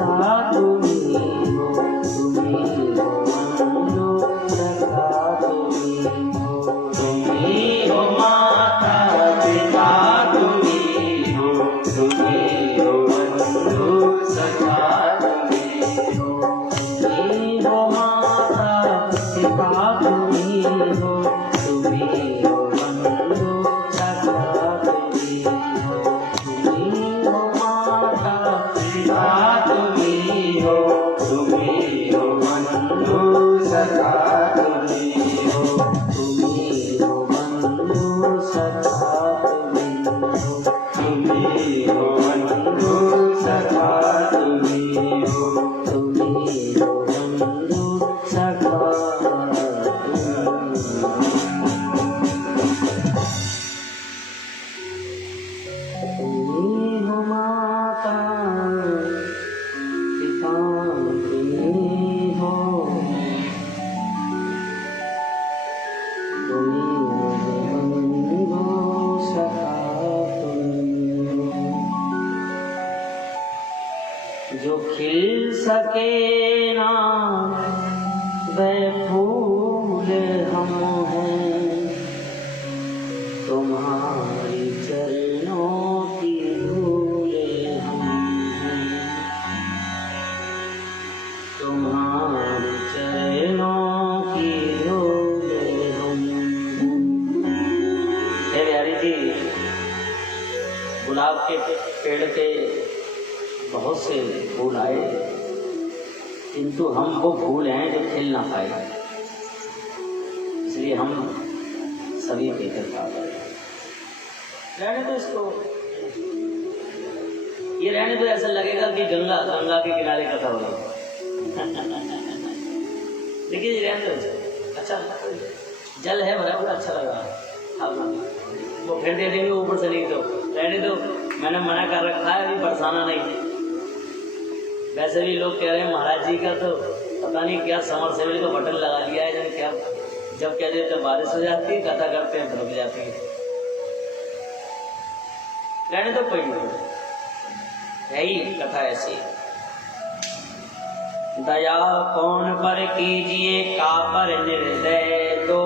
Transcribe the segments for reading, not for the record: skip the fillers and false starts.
सखा तुम्ही हो, तुम्ही हो बंधु सखा तुम्ही हो। तुम्ही हो माता पिता तुम्ही हो, तुम्ही हो बंधु सखा तुम्ही हो। तुम्ही हो माता पिता तुम्ही हो, तुम्ही हो बंधु सखा तुम्ही हो। तुम्ही हो माता पिता तुम्ही हो, तुम्ही हो बंधु सखा तुम्ही हो। तुम्ही हो बंधु सखा तुम्ही हो, तुम्ही हो बंधु सखा तुम्ही हो। तुम्ही हो बंधु सखा तुम्ही हो माता पिता तुम्ही हो, तुम्ही हो बंधु सखा तुम्ही हो। जो खिल सके ना वह फूल हम हैं, तुम्हारी चरणों की धूल हम हैं, तुम्हारी चरणों की धूल हम हैं। हे बिहारी जी, गुलाब के पेड़ पे बहुत से फूल आए, किंतु हम वो फूल हैं जो खिल ना पाए, इसलिए हम सभी बेहतर पा गए। रहने दो इसको, ये रहने दो, ऐसा लगेगा कि गंगा के किनारे कथा हो रही। देखिए ये रहने दो, अच्छा जल है भरा हुआ, अच्छा लग रहा है। वो फिर दे देंगे ऊपर से, नहीं तो रहने दो, मैंने मना कर रखा है, अभी बरसाना नहीं। वैसे भी लोग कह रहे हैं महाराज जी का तो पता नहीं क्या समर सेवल का बटन लगा लिया है, जब कह देते बारिश हो जाती है, कथा करते हैं रुक जाती है। रहने तो कोई नहीं, यही कथा ऐसी। दया कौन पर कीजिए, का पर निर्दय दो,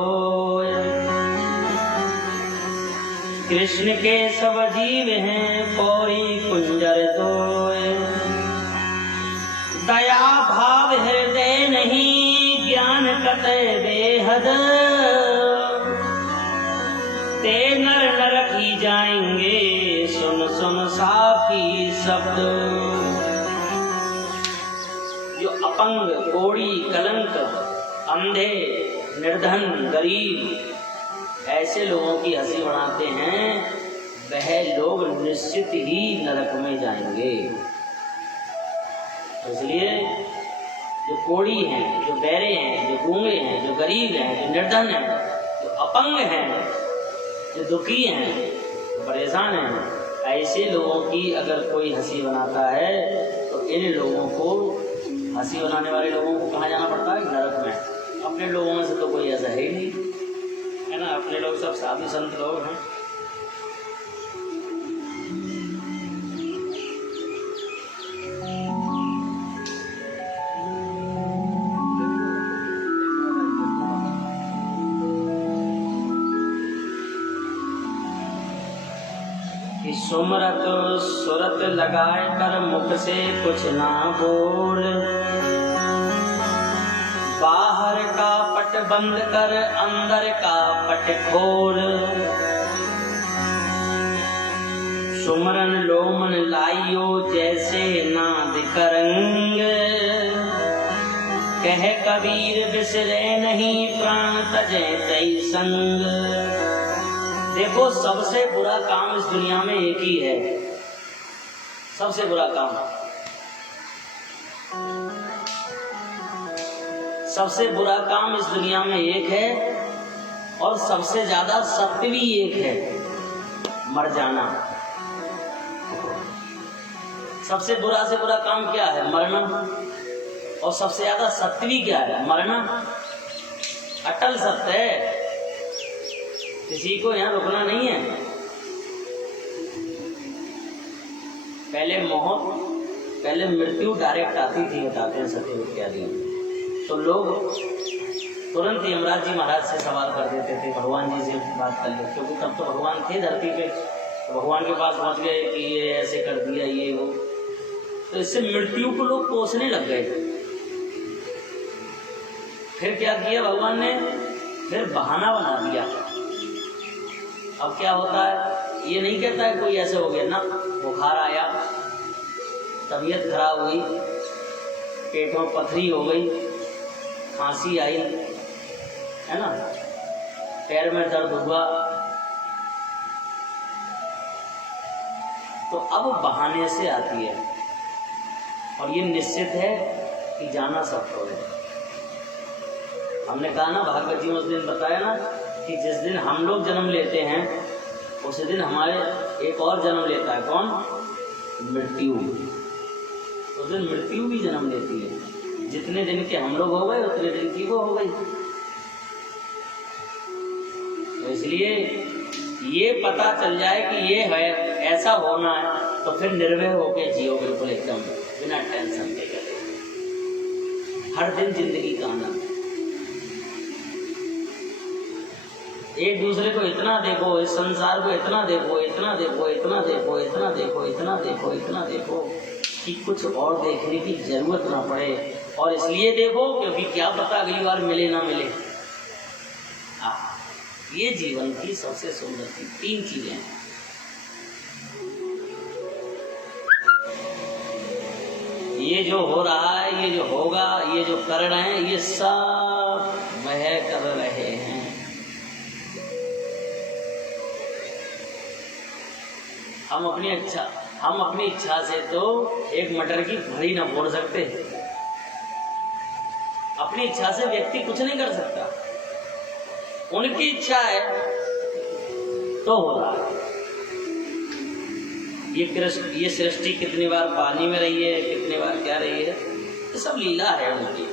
कृष्ण के सब जीव हैं पौरी कुंजर दो। दया भाव हृदय नहीं, ज्ञान कतय बेहद, ते नर नरक ही जाएंगे, सुन सुन साखी शब्द। जो अपंग, कोड़ी, कलंक, अंधे, निर्धन, गरीब ऐसे लोगों की हंसी उड़ाते हैं, वह लोग निश्चित ही नरक में जाएंगे। इसलिए जो कोड़ी हैं, जो बहरे हैं, जो गूंगे हैं, जो गरीब हैं, जो निर्धन हैं, जो अपंग हैं, जो दुखी हैं, जो परेशान हैं, ऐसे लोगों की अगर कोई हंसी बनाता है तो इन लोगों को, हंसी बनाने वाले लोगों को कहाँ जाना पड़ता है? नरक में। अपने लोगों में से तो कोई ऐसा है ही नहीं, है ना। अपने लोग सब साधु संत लोग हैं। सुमरत सुरत लगाए कर मुख से कुछ ना बोल, बाहर का पट बंद कर अंदर का पट खोल। सुमरन लोमन लाइयो जैसे नाद करंग, कह कबीर बिसरे नहीं प्राण तजे तई संग। देखो सबसे बुरा काम इस दुनिया में एक ही है, सबसे बुरा काम, सबसे बुरा काम इस दुनिया में एक है, और सबसे ज्यादा सत्य भी एक है, मर जाना। सबसे बुरा से बुरा काम क्या है? मरना। और सबसे ज्यादा सत्य भी क्या है? मरना। अटल सत्य है, किसी को यहाँ रुकना नहीं है। पहले मौत, पहले मृत्यु डायरेक्ट आती थी, बताते हैं सत्य इत्यादि, तो लोग तुरंत यमराज जी महाराज से सवाल कर देते थे, भगवान जी से बात कर ले, क्योंकि तब तो भगवान थे धरती पे, तो भगवान के पास पहुंच गए कि ये ऐसे कर दिया ये वो, तो इससे मृत्यु को लोग कोसने लग गए। फिर क्या किया भगवान ने, फिर बहाना बना दिया। अब क्या होता है, ये नहीं कहता है कोई ऐसे हो गया ना, बुखार आया, तबीयत खराब हुई, पेट में पथरी हो गई, खांसी आई, है ना, पैर में दर्द हुआ, तो अब बहाने से आती है, और ये निश्चित है कि जाना सबको है। हमने कहा ना, भागवत जी में उस दिन बताया ना कि जिस दिन हम लोग जन्म लेते हैं उस दिन हमारे एक और जन्म लेता है, कौन, मृत्यु। उस दिन मृत्यु भी जन्म लेती है, जितने दिन के हम लोग हो गए उतने दिन की वो हो गई। तो इसलिए ये पता चल जाए कि ये है, ऐसा होना है, तो फिर निर्भय होके जियो, बिल्कुल एकदम बिना टेंशन के, हर दिन जिंदगी का आनंद। एक दूसरे को इतना देखो, इस संसार को इतना देखो, इतना देखो, इतना देखो, इतना देखो, इतना देखो, इतना देखो कि कुछ और देखने की जरूरत ना पड़े। और इसलिए देखो क्योंकि क्या पता अगली बार मिले ना मिले। ये जीवन की सबसे सुंदर की 3 चीजें हैं। ये जो हो रहा है, ये जो होगा, ये जो कर रहे हैं, ये सब वह कर रहे हैं। हम अपनी इच्छा से तो एक मटर की भरी ना फोड़ सकते। अपनी इच्छा से व्यक्ति कुछ नहीं कर सकता, उनकी इच्छा है तो हो रहा है। ये सृष्टि कितनी बार पानी में रही है, कितनी बार क्या रही है, ये सब लीला है उनकी,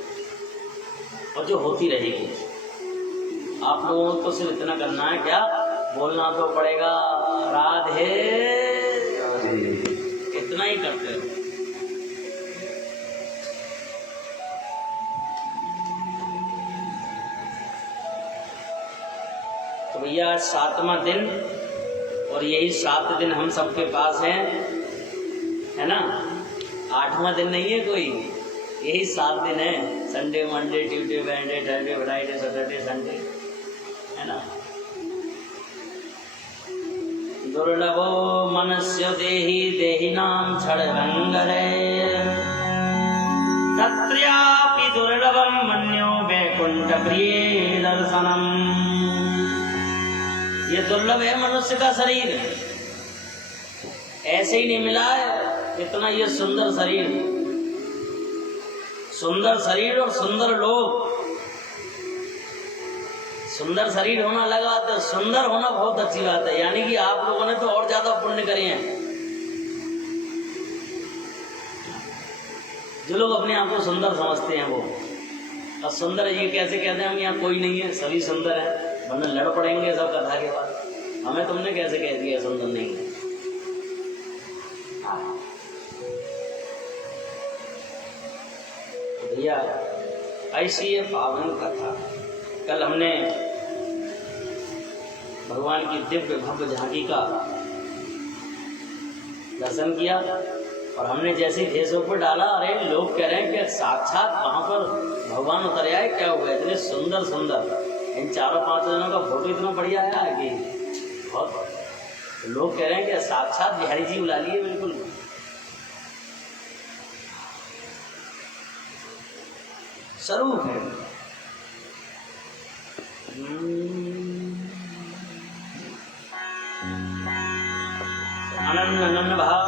और जो होती रहेगी। आप लोगों को सिर्फ इतना करना है, क्या बोलना तो पड़ेगा, राधे, इतना ही करते हो। तो भैया आज 7वां दिन, और यही 7 दिन हम सबके पास हैं, है ना। 8वां दिन नहीं है कोई, यही 7 दिन है, Sunday, Monday, Tuesday, Wednesday, Thursday, Friday, Saturday, Sunday, है ना। दुर्लभो मनस्य देहि देहिनां क्षणभंगरे, तत्रयापि दुर्लभं मन्यो वैकुंठ प्रिये दर्शनम्। ये दुर्लभ है मनुष्य का शरीर, ऐसे ही नहीं मिला है इतना ये सुंदर शरीर और सुंदर लोग। सुंदर शरीर होना लगा तो सुंदर होना बहुत अच्छी बात है, यानी कि आप लोगों ने तो और ज्यादा पुण्य करे हैं। जो लोग अपने आप को सुंदर समझते हैं वो, और सुंदर ये कैसे कहते हैं, हम यहाँ कोई नहीं है, सभी सुंदर है, वरना लड़ पड़ेंगे सब कथा के बाद। हमें तुमने कैसे कह दिया सुंदर नहीं है। तो भैया ऐसी है पावन कथा। कल हमने भगवान की दिव्य भव्य झांकी का दर्शन किया, और हमने जैसे फेसबुक पर डाला, अरे लोग कह रहे हैं कि साक्षात वहां पर भगवान उतर आए, क्या हुआ, इतने सुंदर सुंदर। इन 4-5 जनों का फोटो इतना बढ़िया है कि बहुत लोग कह रहे हैं कि साक्षात बिहारी जी बुला लिए, बिल्कुल स्वरूप है। अनन्य अनन्य भाव,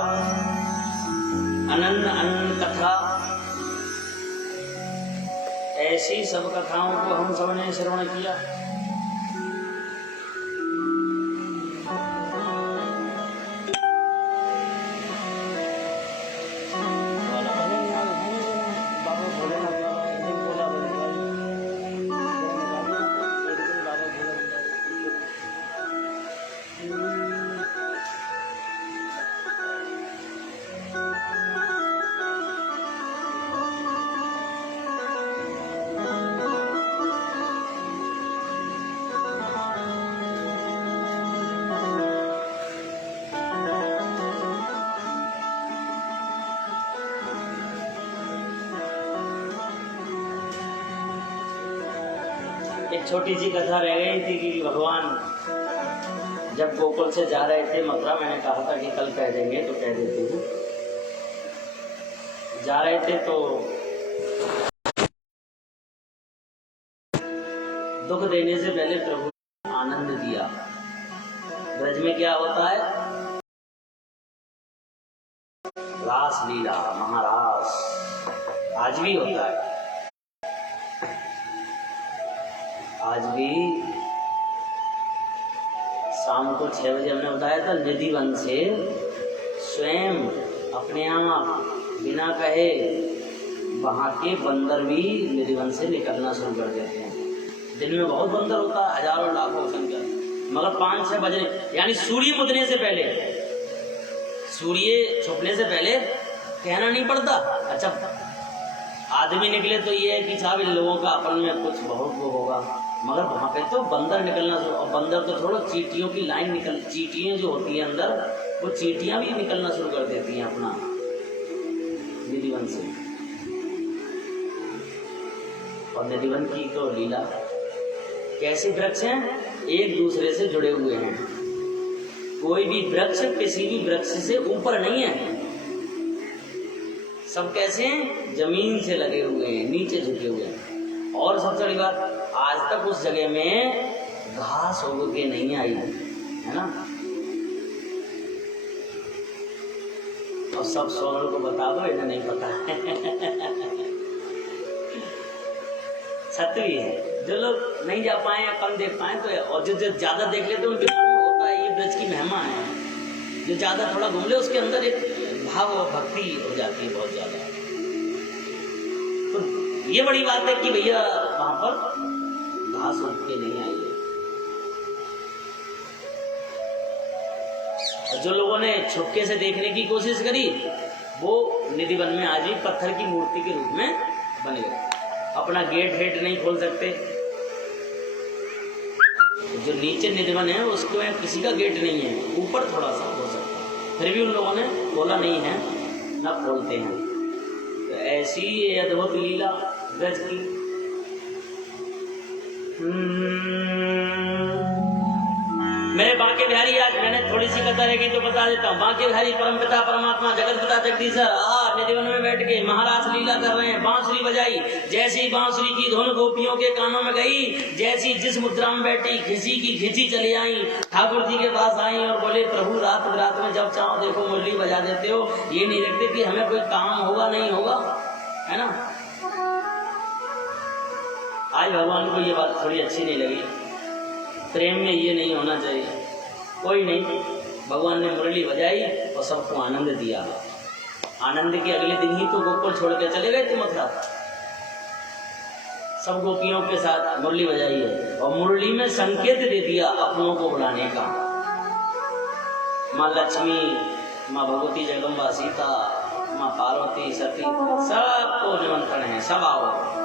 अनन्य अनन्य कथा, ऐसी सब कथाओं को हम सबने श्रवण किया। एक छोटी सी कथा रह गई थी कि भगवान जब गोकुल से जा रहे थे मथुरा, मैंने कहा था कि कल कह देंगे तो कह देते हैं। जा रहे थे तो दुख देने से पहले प्रभु ने आनंद दिया। ब्रज में क्या होता है? रास लीला, महारास आज भी होता है। आज भी शाम को 6 बजे हमने बताया था, निधिवन से स्वयं अपने आप बिना कहे वहां के बंदर भी निधिवन से निकलना शुरू कर देते हैं। दिन में बहुत बंदर होता है, हजारों लाखों संख्या, मगर 5-6 बजे यानी सूर्य उदय से पहले, सूर्य छुपने से पहले कहना नहीं पड़ता। अच्छा आदमी निकले तो ये है कि साहब इन लोगों का अपन में कुछ बहुत वो होगा, मगर वहां पे तो बंदर निकलना, और बंदर तो थोड़ा चींटियों की लाइन निकल, चींटियां जो होती है अंदर, वो चींटियां भी निकलना शुरू कर देती हैं अपना निधिवन से। और निधिवन की तो लीला, कैसे वृक्ष हैं एक दूसरे से जुड़े हुए हैं। कोई भी वृक्ष किसी भी वृक्ष से ऊपर नहीं है, सब कैसे हैं? जमीन से लगे हुए हैं, नीचे झुके हुए हैं। और सबसे बड़ी बात, आज तक उस जगह में घास उग के नहीं आई है ना। और सब सोनल को बता दो, इन्हें नहीं पता है। सत्य भी है, जो लोग नहीं जा पाए या कम देख पाए तो, और जो ज्यादा देख लेते उनके मन में होता है ये ब्रज की महिमा है। जो ज्यादा थोड़ा घूम ले उसके अंदर एक भाव और भक्ति हो जाती है बहुत ज्यादा। तो ये बड़ी बात है कि भैया वहां पर घास उग के नहीं आई है। जो लोगों ने छुपके से देखने की कोशिश करी वो निधिवन में आज भी पत्थर की मूर्ति के रूप में बने गए। अपना गेट हेट नहीं खोल सकते। जो नीचे निधिवन है उसको किसी का गेट नहीं है, ऊपर थोड़ा सा हो सकता है, फिर भी उन लोगों ने खोला नहीं है, ना खोलते हैं। तो ऐसी ये अद्भुत लीला ब्रज की। मेरे बांके बिहारी, आज मैंने थोड़ी सी कथा रह गई तो बता देता हूँ। बांके बिहारी परमपिता परमात्मा जगत पिता जगदीशर निधिवन में बैठ के महाराज लीला कर रहे हैं। बांसुरी बजाई, जैसी बांसुरी की धुन गोपियों के कानों में गई, जैसी जिस मुद्रा में बैठी खिंची की खिंची चली आई, ठाकुर जी के पास आई और बोले प्रभु रात रात में जब चाहो देखो मुरली बजा देते हो, ये नहीं देखते कि हमें कोई काम होगा नहीं होगा, है ना। आज भगवान को ये बात थोड़ी अच्छी नहीं लगी। प्रेम में ये नहीं होना चाहिए। कोई नहीं, भगवान ने मुरली बजाई और सबको आनंद दिया। आनंद के अगले दिन ही तो गोकुल छोड़ के चले गए थे मथुरा। सब गोपियों के साथ मुरली बजाई है और मुरली में संकेत दे दिया अपनों को बुलाने का। माँ लक्ष्मी, माँ भगवती, जगदम्बा, सीता, माँ पार्वती, सती, सबको निमंत्रण है, सब आओ।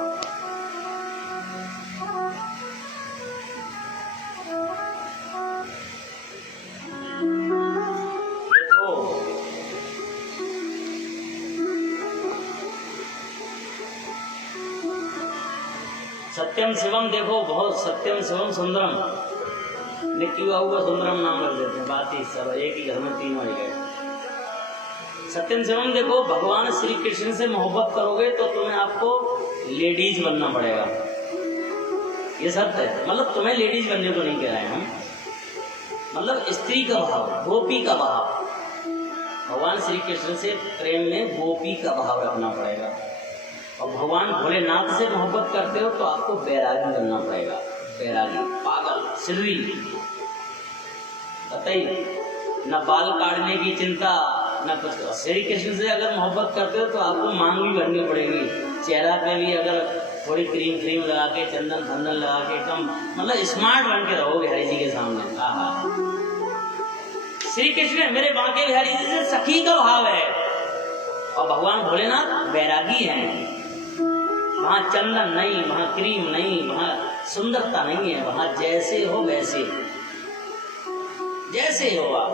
सत्यम शिवम देखो, बहुत सत्यम शिवम सुंदरम, निक्की बाबू का सुंदरम नाम रख देते हैं। बात ही सब एक ही घर में तीनों ही गए। सत्यम शिवम देखो, भगवान श्री कृष्ण से मोहब्बत करोगे तो तुम्हें आपको लेडीज बनना पड़ेगा। ये सत्य है। मतलब तुम्हें लेडीज बनने को नहीं कह रहे हैं हम, मतलब स्त्री का भाव, गोपी का भाव। भगवान श्री कृष्ण से प्रेम में गोपी का भाव रखना पड़ेगा। और भगवान भोलेनाथ से मोहब्बत करते हो तो आपको बैरागी बनना पड़ेगा। बैरागी, पागल, सिर्री, बताइए, न बाल काटने की चिंता न कुछ। श्री कृष्ण से अगर मोहब्बत करते हो तो आपको मांग भी भरनी पड़ेगी। चेहरा पे भी अगर थोड़ी क्रीम लगा के, चंदन फंदन लगा के, एकदम मतलब स्मार्ट बन के रहोगे हरि जी के सामने। आहा, श्री कृष्ण मेरे बांके बिहारी जी से सखी का भाव है और भगवान भोलेनाथ बैरागी हैं। वहां चंदन नहीं, वहां क्रीम नहीं, वहां सुंदरता नहीं है, वहां जैसे हो वैसे, जैसे हो आप।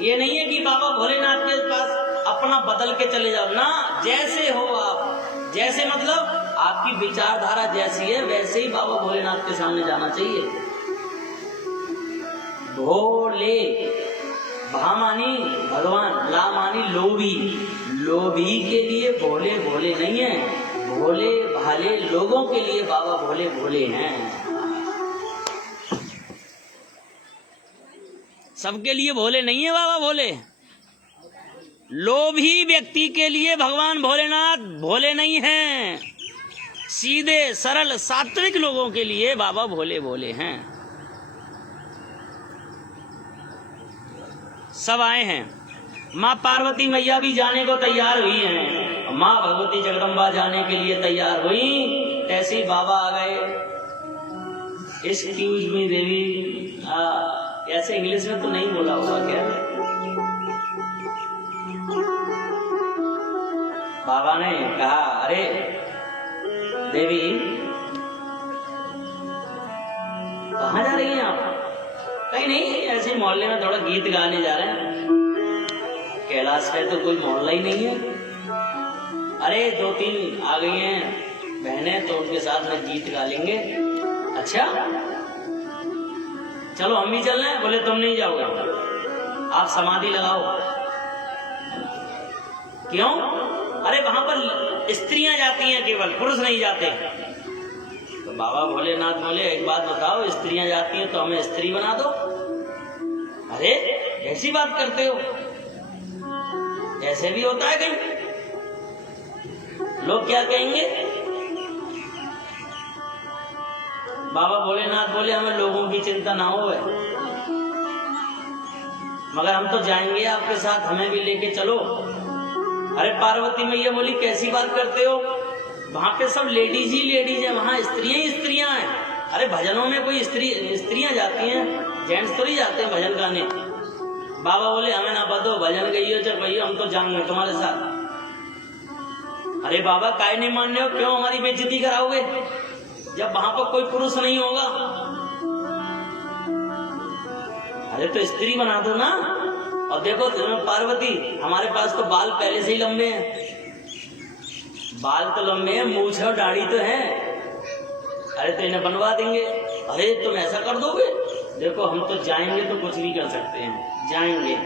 ये नहीं है कि बाबा भोलेनाथ के पास अपना बदल के चले जाओ ना, जैसे हो आप, जैसे मतलब आपकी विचारधारा जैसी है वैसे ही बाबा भोलेनाथ के सामने जाना चाहिए। भोले, भा मानी भगवान, ला मानी लोभी। लोभी के लिए भोले भोले नहीं है, भोले भाले लोगों के लिए बाबा भोले भोले हैं। सबके लिए भोले नहीं है बाबा भोले। लोभी व्यक्ति के लिए भगवान भोलेनाथ भोले नहीं हैं। सीधे सरल सात्विक लोगों के लिए बाबा भोले भोले हैं। सब आए हैं। माँ पार्वती मैया भी जाने को तैयार हुई हैं। माँ भगवती जगदम्बा जाने के लिए तैयार हुई, ऐसे ही बाबा आ गए। एक्सक्यूज मी देवी, ऐसे इंग्लिश में तो नहीं बोला होगा क्या? बाबा ने कहा, अरे देवी कहाँ जा रही हैं आप? कहीं नहीं, ऐसे मोहल्ले में थोड़ा गीत गाने जा रहे हैं। कैलाश पे तो कोई मोहल्ला ही नहीं है। अरे 2-3 आ गई हैं बहनें, तो उनके साथ में गीत गा लेंगे। अच्छा चलो हम भी चल रहे हैं। बोले तुम नहीं जाओगे, आप समाधि लगाओ। क्यों? अरे वहां पर स्त्रियां जाती हैं, केवल पुरुष नहीं जाते। तो बाबा भोलेनाथ बोले, एक बात बताओ, स्त्रियां जाती हैं तो हमें स्त्री बना दो। अरे ऐसी बात करते हो? ऐसे भी होता है कहीं? लोग क्या कहेंगे? बाबा भोलेनाथ बोले, हमें लोगों की चिंता ना हो, मगर हम तो जाएंगे आपके साथ, हमें भी लेके चलो। अरे पार्वती मैया बोली, कैसी बात करते हो? वहां पे सब लेडीज ही लेडीज है, वहां स्त्रियां ही स्त्रियां हैं। अरे भजनों में कोई स्त्रियां जाती हैं, जेंट्स तो नहीं जाते हैं भजन गाने। बाबा बोले, हमें ना बताओ, भजन गई हो चाहे गई हो, हम तो जाएंगे तुम्हारे साथ। अरे बाबा काहे नहीं मान रहे हो? क्यों हमारी बेइज्जती कराओगे जब वहां पर कोई पुरुष नहीं होगा? अरे तो स्त्री बना दो ना। और देखो पार्वती, हमारे पास तो बाल पहले से ही लंबे हैं। बाल तो लंबे हैं, मूंछ और दाढ़ी तो है। अरे तो इन्हें बनवा देंगे। अरे तुम ऐसा कर दोगे? देखो हम तो जाएंगे तो कुछ भी कर सकते हैं, जाएंगे।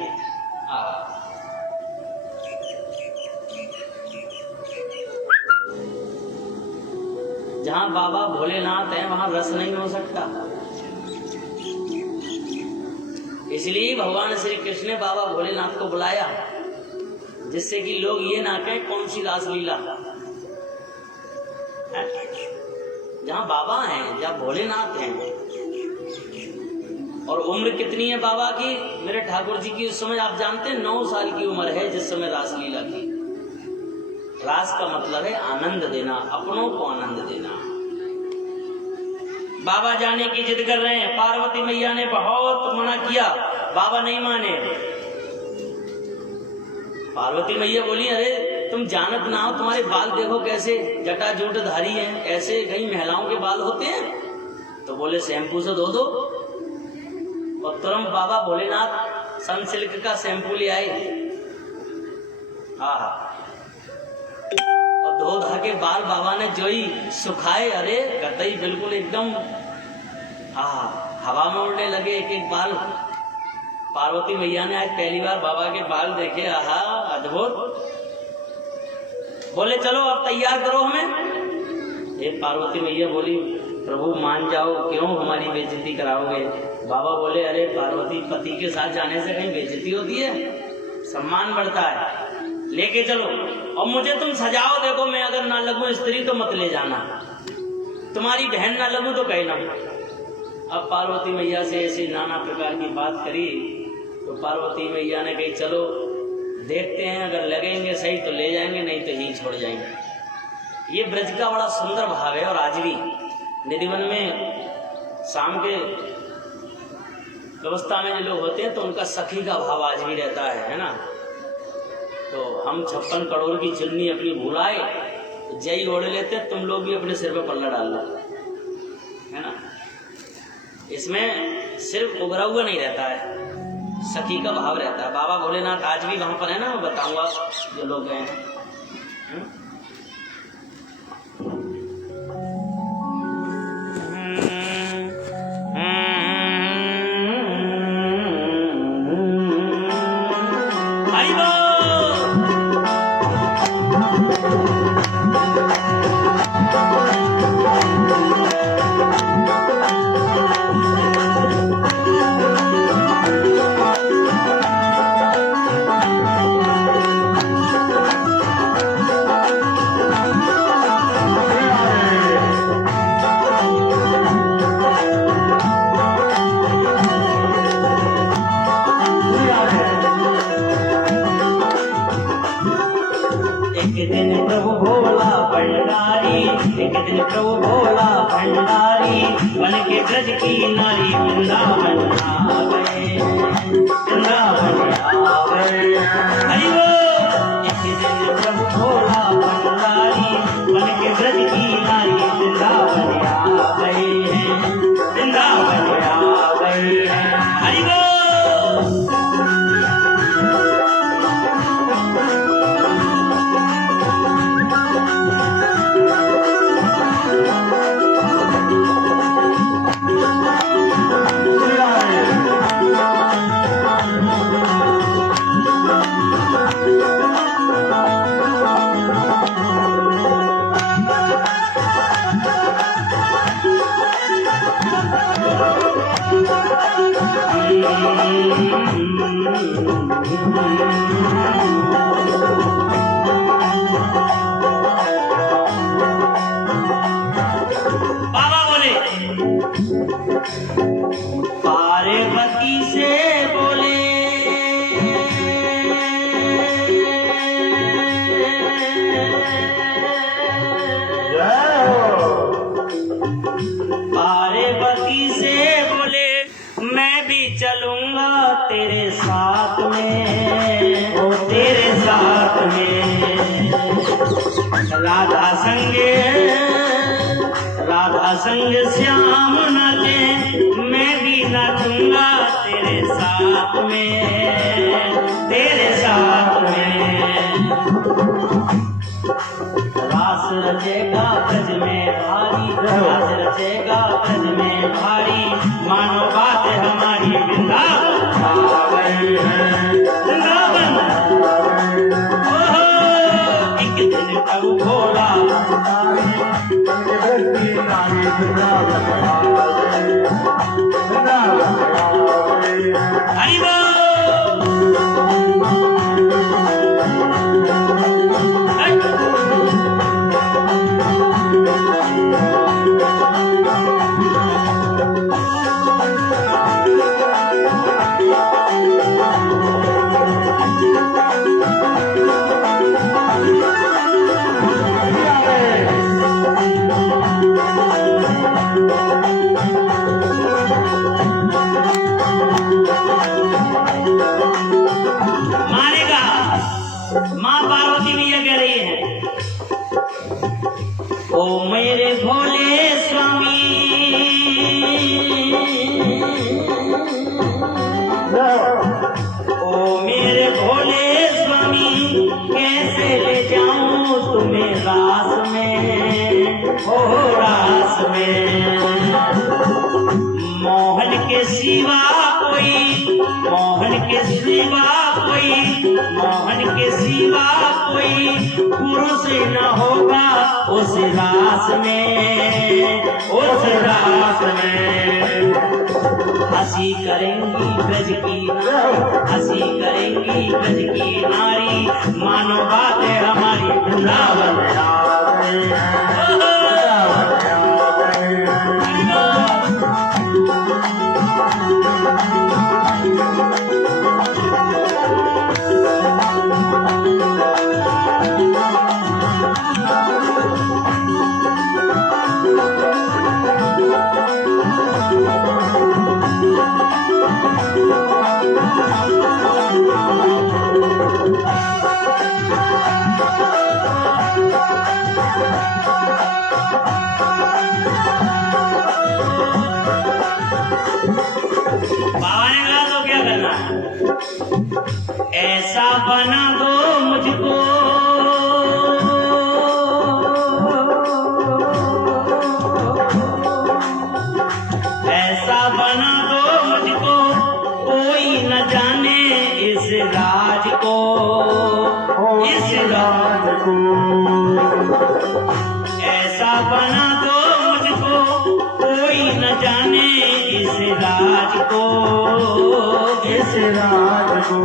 जहां बाबा भोलेनाथ हैं वहां रस नहीं हो सकता। इसलिए भगवान श्री कृष्ण ने बाबा भोलेनाथ को बुलाया, जिससे कि लोग ये ना कहें कौन सी रासलीला। जहां बाबा हैं, जहां भोलेनाथ हैं। और उम्र कितनी है बाबा की? मेरे ठाकुर जी की उस समय आप जानते हैं 9 साल की उम्र है जिस समय रासलीला की। रास का मतलब है आनंद देना, अपनों को आनंद देना। बाबा जाने की जिद कर रहे हैं। पार्वती मैया ने बहुत मना किया, बाबा नहीं माने। पार्वती मैया बोली, अरे तुम जानत ना हो, तुम्हारे बाल देखो कैसे जटाजूटधारी हैं, ऐसे कई महिलाओं के बाल होते हैं। तो बोले शैम्पू से धो दो। और तुरंत बाबा भोलेनाथ सनसिल्क का शैम्पू ले आए। और धो धा के बाल बाबा ने जो ही सुखाए, अरे कतई बिल्कुल एकदम हवा में उड़ने लगे एक एक बाल। पार्वती मैया ने आज पहली बार बाबा के बाल देखे। अद्भुत। बोले चलो अब तैयार करो हमें। एक पार्वती मैया बोली, प्रभु मान जाओ, क्यों हमारी बेइज्जती कराओगे? बाबा बोले, अरे पार्वती, पति के साथ जाने से कहीं बेइज्जती होती है? सम्मान बढ़ता है, लेके चलो। और मुझे तुम सजाओ, देखो मैं अगर ना लगूं स्त्री तो मत ले जाना, तुम्हारी बहन ना लगूं तो कहना। अब पार्वती मैया से ऐसी नाना प्रकार की बात करी तो पार्वती मैया ने कही, चलो देखते हैं, अगर लगेंगे सही तो ले जाएंगे, नहीं तो ही छोड़ जाएंगे। ये ब्रज का बड़ा सुंदर भाव है। और आज भी निधिवन में शाम के व्यवस्था में जो लोग होते हैं तो उनका सखी का भाव आज भी रहता है ना। तो हम 56 करोड़ की चुन्नी अपनी भुलाए तो जय ओढ़ लेते, तुम लोग भी अपने सिर पे पल्ला डाल लो, है ना। इसमें सिर्फ उभरा हुआ नहीं रहता है, सखी का भाव रहता है। बाबा भोलेनाथ आज भी वहां पर है ना, मैं बताऊंगा जो लोग गए हैं। भोला भंडारी, एक दिन प्रभु भोला भंडारी बन के ब्रज की नारी वृंदावन आ गए, वृंदावन आ गए। हरि बोल। एक दिन प्रभु भोला भंडारी बन के ब्रज की नारी वृंदावन आ गए, वृंदावन आ गए। हरि बोल। बाबा बोले, पार्वती से बोले, पार्वती से बोले मैं भी चलूंगा तेरे साथ में, ओ तेरे साथ में। राधा संग श्याम नाचे, मैं भी नाचूंगा तेरे साथ में, तेरे साथ में। रास रचेगा ब्रज में भारी, रास रचेगा ब्रज में भारी, मानो बात हमारी वृंदावन आ गई है, वृंदावन। ओहो एक दिन प्रभु भोला हरि बोल। माँ पार्वती भी यह कह रही है, ओ मेरे भोले स्वामी, ओ मेरे भोले स्वामी, कैसे ले जाऊं तुम्हें रास में, ओ रास में। मोहन के सिवा कोई, मोहन के सिवा कोई, मोहन के सिवा कोई पुरुष न होगा उस रास में, उस रास में। हंसी करेंगी ब्रज की नारी, हंसी करेंगी ब्रज की नारी, मानो बात हमारी वृंदावन आ गए। ऐसा बना दो मुझको, ऐसा बना दो मुझको, कोई न जाने इस राज को, इस राज को। ऐसा बना दो मुझको, कोई न जाने इस राज को, इस राज को।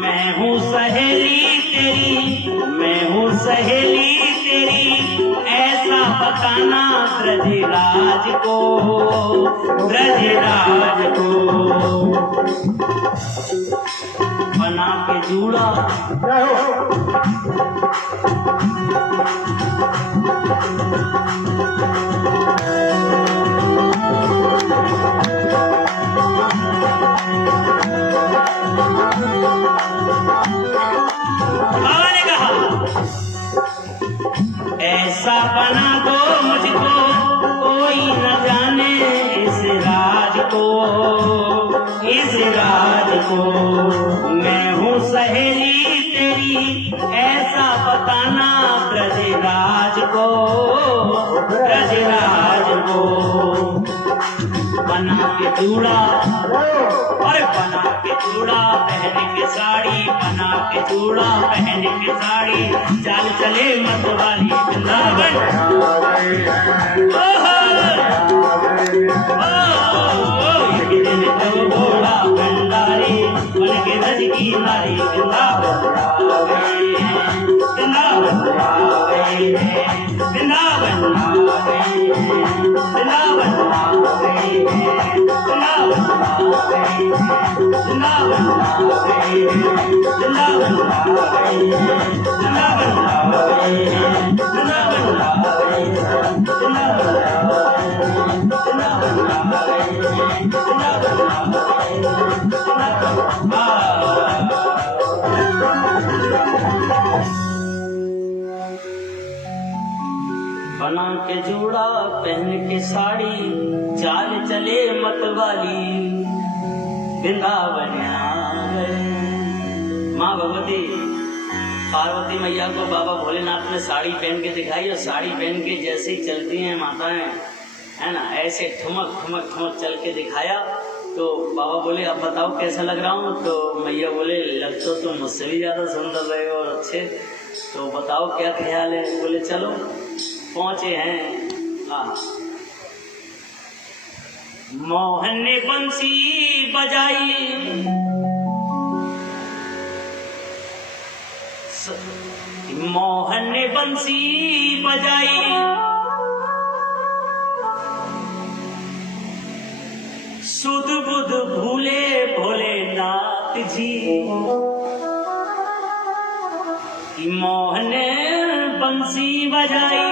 मैं हूँ सहेली तेरी, मैं हूँ सहेली तेरी, ऐसा बताना ब्रजराज को, ब्रजराज को। बना के जूड़ा। बाबा ने कहा ऐसा बना दो मुझको कोई न जाने इस राज को, इस राज को। मैं हूँ सहेली तेरी ऐसा बताना ब्रजराज को, ब्रजराज को। बना के जूड़ा, अरे बना के जूड़ा पहन के साड़ी, बना के जूड़ा पहन के साड़ी, चाल चले मत वाली वृंदावन। एक दिन तो घोड़ा भंडारी बन के रज की नारी वृंदावन आ गई है, वृंदावन आ गई है, वृंदावन आ गई है, वृंदावन आ गई है, वृंदावन आ गई है, वृंदावन आ गई है, वृंदावन आ गई है, वृंदावन आ गई है, वृंदावन आ गई है, वृंदावन आ बना के जूड़ा पहन के साड़ी, चाल चले मतवाली वृंदावन आ गए। माँ भगवती पार्वती मैया को बाबा भोलेनाथ ने साड़ी पहन के दिखाई, और साड़ी पहन के जैसे ही चलती हैं माताएं, है ना, ऐसे ठुमक ठुमक ठुमक चल के दिखाया। तो बाबा बोले अब बताओ कैसा लग रहा हूँ। तो मैया बोले लग तो तुम मुझसे भी ज्यादा सुंदर रहे हो और अच्छे, तो बताओ क्या ख्याल है। बोले चलो पहुंचे हैं। मोहन ने बंसी बजाई, मोहन ने बंसी बजाई, सुध बुध भूले भोलेनाथ जी। मोहन ने बंसी बजाई,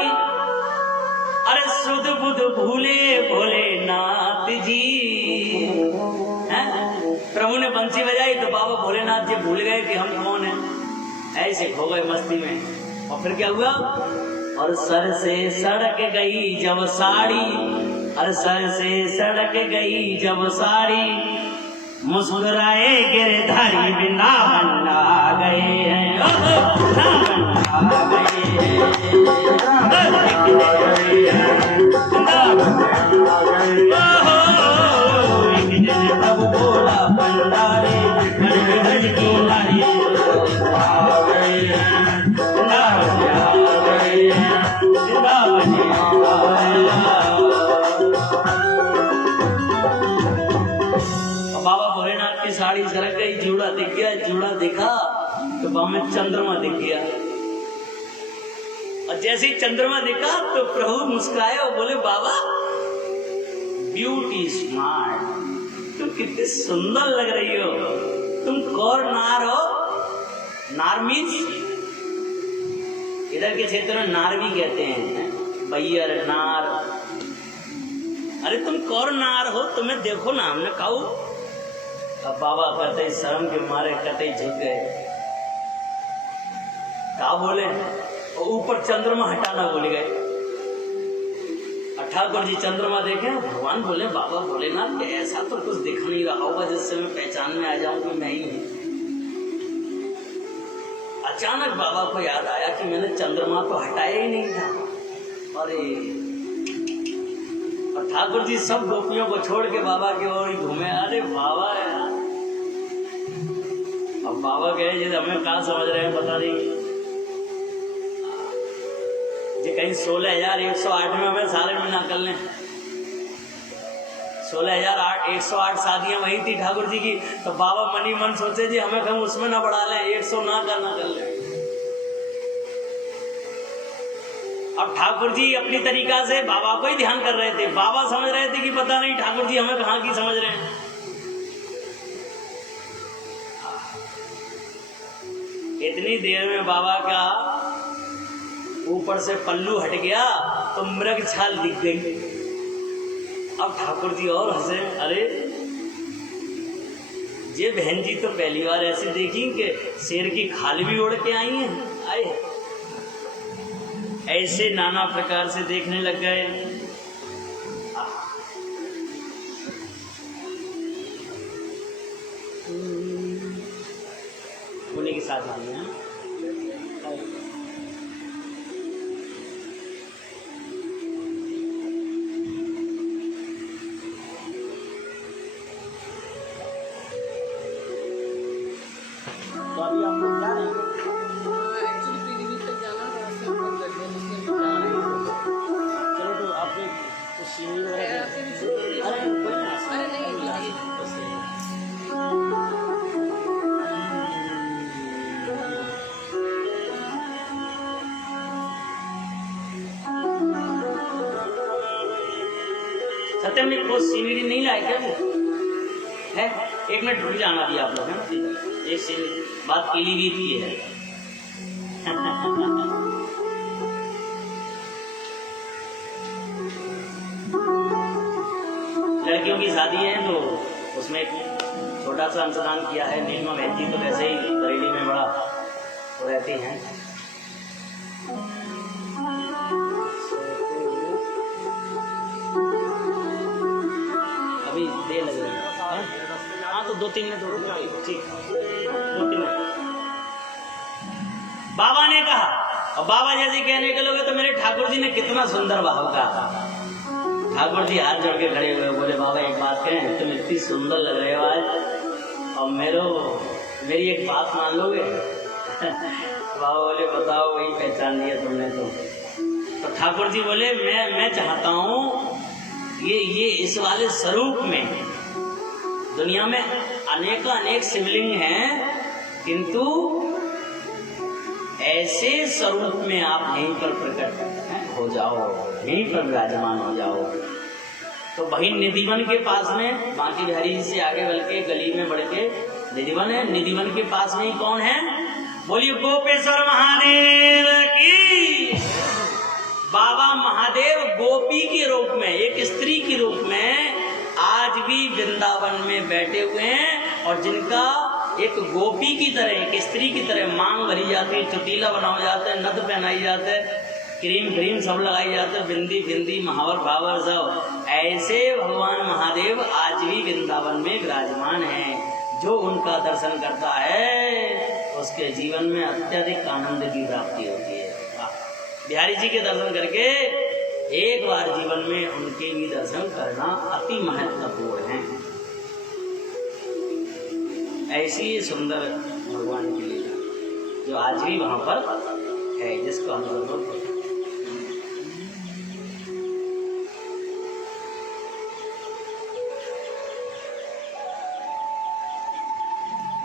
अरे सुध बुध भूले भोलेनाथ जी। प्रभु ने बंसी बजाई तो बाबा भोलेनाथ जी भूल गए कि हम कौन हैं, ऐसे खो गए मस्ती में। और फिर क्या हुआ, और सर से सड़क गई जब साड़ी, और सर से सड़क गई जब साड़ी, मुस्कुराए गिरधारी वृंदावन आ गए हैं, वृंदावन आ गए हैं, एक दिन प्रभु बोला भंडारे गज की नारी आ गए हैं, वृंदावन आ गए हैं, वृंदावन आ गए हैं। बाबा भोलेनाथ की साड़ी सरक गई, जूड़ा दिख गया, जूड़ा दिखा तो बाबा में चंद्रमा दिख गया। और जैसे ही चंद्रमा दिखा तो प्रभु मुस्कुराए और बोले बाबा ब्यूटी स्मार्ट, तुम कितनी सुंदर लग रही हो, तुम कौर नार हो। नार मीन्स इधर के क्षेत्र में नार भी कहते हैं, बैयर नार। अरे तुम कौर नार हो, तुम्हें देखो ना। हमने कहा अब बाबा कहते शर्म के मारे कहते झुक गए। क्या बोले, ऊपर चंद्रमा हटाना भूल गए। ठाकुर जी चंद्रमा देखे, भगवान बोले बाबा भोलेनाथ ऐसा तो कुछ दिख नहीं रहा होगा जिससे मैं पहचान में आ जाऊं कि मैं ही हूं। अचानक बाबा को याद आया कि मैंने चंद्रमा को हटाया ही नहीं था। अरे और ठाकुर जी सब गोपियों को छोड़ के बाबा की ओर ही घूमे। अरे बाबा यार, अब बाबा कहे जी हमें कहाँ समझ रहे हैं पता नहीं, ये कहीं 16,108 में हमें सारे में ना कर लें। 16,108 शादियां वही थी ठाकुर जी की, तो बाबा मनी मन सोचे जी हमें कहीं उसमें ना बढ़ा लें, 100 ना कर लें। अब ठाकुर जी अपनी तरीका से बाबा को ही ध्यान कर रहे थे। बाबा समझ रहे थे कि पता नहीं ठाकुर जी हमें कहाँ की समझ रहे हैं। इतनी देर में बाबा का ऊपर से पल्लू हट गया तो मृग छाल दिख गई। अब ठाकुर जी और हंसे, अरे ये बहन जी तो पहली बार ऐसे देखी कि शेर की खाल भी उड़ के आई हैं। आए ऐसे नाना प्रकार से देखने लग गए। बोले के साथ आइए। तो अभी हम लोग जा रहे हैं। चलो तो आप सीढ़ी वगैरह, अरे कोई ना, अरे नहीं सत्यम ने कोई सीढ़ी नहीं लाए क्या वो है? एक मिनट रुक जाना भी आप लोग हैं, एक सीढ़ी बात पीली भी थी है। लड़कियों की शादी है तो उसमें छोटा सा अंशदान किया है। नीलमा बहन जी तो वैसे ही बरेली में बड़ा रहती हैं। अभी देर लग रही है। हाँ तो 2-3 मिनट ठीक, 2-3 मिनट। बाबा ने कहा, और बाबा जैसे कहने के लोग तो मेरे ठाकुर जी ने कितना सुंदर भाव कहा। ठाकुर जी हाथ जोड़ के खड़े हुए, बोले बाबा एक बात कहें, तुम इतनी सुंदर लग रहे हो आज, और मेरी एक बात मान लोगे? बाबा बोले बताओ, वही पहचान लिया तुमने तो ठाकुर जी बोले मैं चाहता हूँ ये इस वाले स्वरूप में, दुनिया में अनेक शिवलिंग हैं, किंतु ऐसे स्वरूप में आप यहीं पर प्रकट हो जाओ, यहीं पर विराजमान हो जाओ। तो वही निधिवन के पास में, बांकी बिहारी जी से आगे बढ़ के गली में बढ़ के निधिवन है। निधिवन के पास में ही कौन है? बोलिए गोपेश्वर महादेव की। बाबा महादेव गोपी के रूप में, एक स्त्री के रूप में आज भी वृंदावन में बैठे हुए हैं, और जिनका एक गोपी की तरह, एक स्त्री की तरह मांग भरी जाती है, चुटीला बनाया जाता है, नथ पहनाई जाता है, क्रीम सब लगाई जाता है, बिंदी महावर भावर सब। ऐसे भगवान महादेव आज भी वृंदावन में विराजमान हैं। जो उनका दर्शन करता है उसके जीवन में अत्यधिक आनंद की प्राप्ति होती है। बिहारी जी के दर्शन करके एक बार जीवन में उनके भी दर्शन करना अति महत्वपूर्ण है। ऐसी सुंदर भगवान की लीला जो आज भी वहां पर है, जिसको हम लोग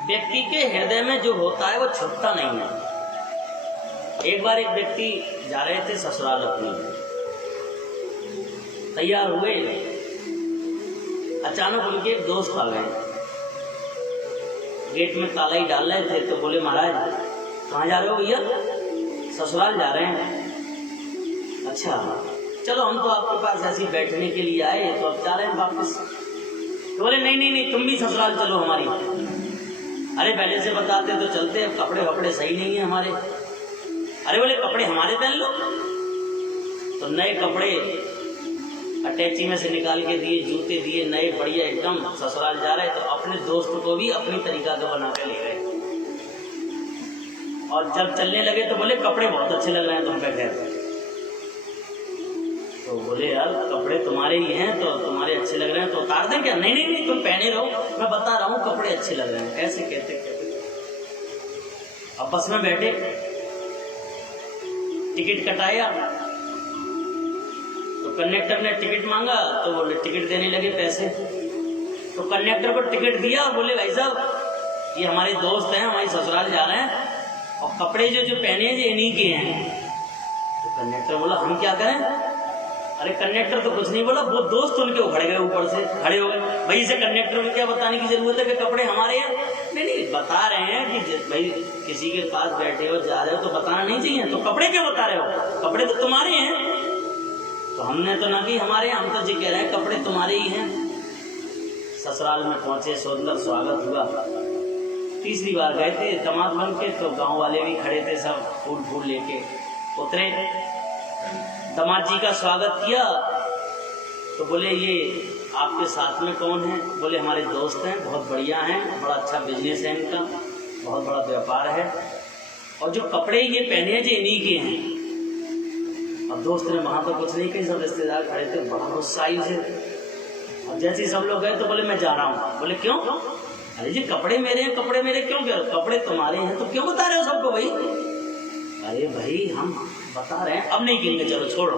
व्यक्ति के हृदय में जो होता है वो छुपता नहीं है। एक बार एक व्यक्ति जा रहे थे ससुराल अपनी, तैयार हुए, अचानक उनके एक दोस्त आ गए, गेट में ताला ही डाल रहे थे। तो बोले महाराज कहाँ जा रहे हो भैया? ससुराल जा रहे हैं। अच्छा चलो हम तो आपके पास ऐसे ही बैठने के लिए आए, तो अब जा रहे हैं वापस। तो बोले नहीं तुम भी ससुराल चलो हमारी। अरे पहले से बताते तो चलते, अब कपड़े वपड़े सही नहीं है हमारे। अरे बोले कपड़े हमारे पहन लो। तो नए कपड़े अटैची में से निकाल के दिए, जूते दिए नए बढ़िया एकदम। ससुराल जा रहे तो अपने दोस्त को भी अपनी तरीका का बना के ले गए, और जब चलने लगे तो बोले कपड़े बहुत अच्छे लग रहे हैं तुम पे। खैर तो बोले यार कपड़े तुम्हारे ही हैं तो तुम्हारे अच्छे लग रहे हैं तो उतार दें क्या? नहीं तुम पहने रहो, मैं बता रहा हूँ कपड़े अच्छे लग रहे हैं। ऐसे कहते अब बस में बैठे, टिकट कटाया तो कंडक्टर ने टिकट मांगा, तो बोले टिकट देने लगे पैसे। तो कंडक्टर को टिकट दिया और बोले भाई साहब ये हमारे दोस्त हैं, हमारी ससुराल जा रहे हैं, और कपड़े जो पहने हैं ये इन्हीं के हैं। तो कंडक्टर बोला हम क्या करें? अरे कंडक्टर तो कुछ नहीं बोला, वो दोस्त उनके उखड़ गए, ऊपर से खड़े हो गए। भाई इसे कंडक्टर में क्या बताने की जरूरत है कि कपड़े हमारे हैं? नहीं, बता रहे हैं कि भाई किसी के पास बैठे हो, जा रहे हो, तो बताना नहीं चाहिए। तो कपड़े क्यों बता रहे हो? कपड़े तो तुम्हारे हैं। तो हमने तो ना कि हमारे, हम तो जी कह रहे हैं कपड़े तुम्हारे ही हैं। ससुराल में पहुंचे, सुंदर स्वागत हुआ। तीसरी बार गए थे दामाद बन के, तो गांव वाले भी खड़े थे, सब फूल फूल लेके उतरे, दामाद जी का स्वागत किया। तो बोले ये आपके साथ में कौन है? बोले हमारे दोस्त हैं, बहुत बढ़िया हैं, बड़ा अच्छा बिजनेस है इनका, बहुत बड़ा व्यापार है, और जो कपड़े ये पहने हैं जो इन्हीं के हैं। अब दोस्त ने वहां तो कुछ नहीं कही, सब रिश्तेदार खड़े थे, बड़ा गुस्साई से। और जैसे ही सब लोग गए तो बोले मैं जा रहा हूँ। बोले क्यों? अरे जी कपड़े मेरे हैं। कपड़े मेरे क्यों? कह रहे कपड़े तुम्हारे हैं तो क्यों बता रहे हो सबको भाई? अरे भाई हम बता रहे हैं, अब नहीं गिनेंगे, चलो छोड़ो।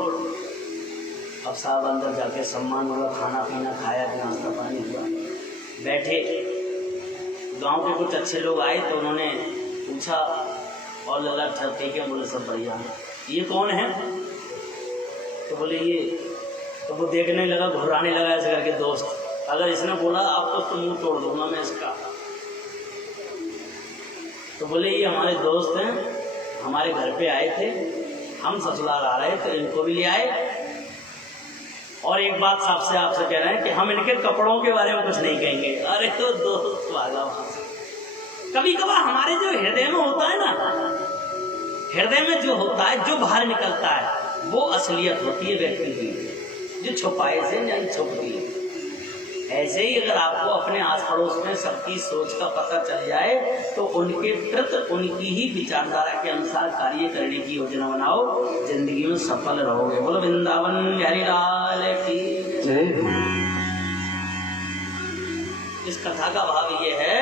अब साहब अंदर जाके सम्मान हुआ, खाना पीना खाया, नाश्ता पानी हुआ, बैठे। गांव के कुछ अच्छे लोग आए तो उन्होंने पूछा, और लल्ला ठीक है? बोले सब बढ़िया है। ये कौन है? तो बोले ये, तो वो देखने लगा, घुराने लगा ऐसे करके, दोस्त। अगर इसने बोला आपको तो मुंह तोड़ दूंगा मैं इसका। तो बोले ये हमारे दोस्त हैं, हमारे घर पे आए थे, हम ससुराल आ रहे तो इनको भी ले आए, और एक बात साफ से आपसे कह रहे हैं कि हम इनके कपड़ों के बारे में कुछ नहीं कहेंगे। अरे तो दोस्त भागा वहां से। कभी कभार हमारे जो हृदय में होता है ना, हृदय में जो होता है, जो बाहर निकलता है, वो असलियत होती है व्यक्ति की, जो छुपाए से नहीं छुपती है। ऐसे ही अगर आपको अपने आस पड़ोस में सबकी सोच का पता चल जाए तो उनके प्रति उनकी ही विचारधारा के अनुसार कार्य करने की योजना बनाओ, जिंदगी में सफल रहोगे। बोलो वृंदावन बिहारी लाल की जय। इस कथा का भाव ये है,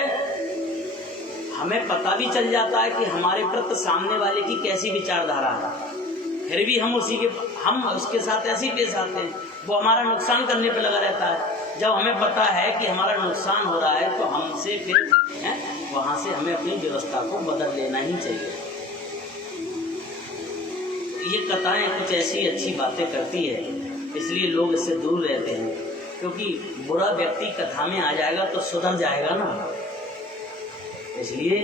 हमें पता भी चल जाता है कि हमारे प्रति सामने वाले की कैसी विचारधारा है, फिर भी हम उसके साथ ऐसे ही पेश आते हैं, वो हमारा नुकसान करने पे लगा रहता है। जब हमें पता है कि हमारा नुकसान हो रहा है तो हमसे फिर वहां से हमें अपनी व्यवस्था को बदल लेना ही चाहिए। ये कथाएं कुछ ऐसी अच्छी बातें करती है, इसलिए लोग इससे दूर रहते हैं, क्योंकि बुरा व्यक्ति कथा में आ जाएगा तो सुधर जाएगा ना, इसलिए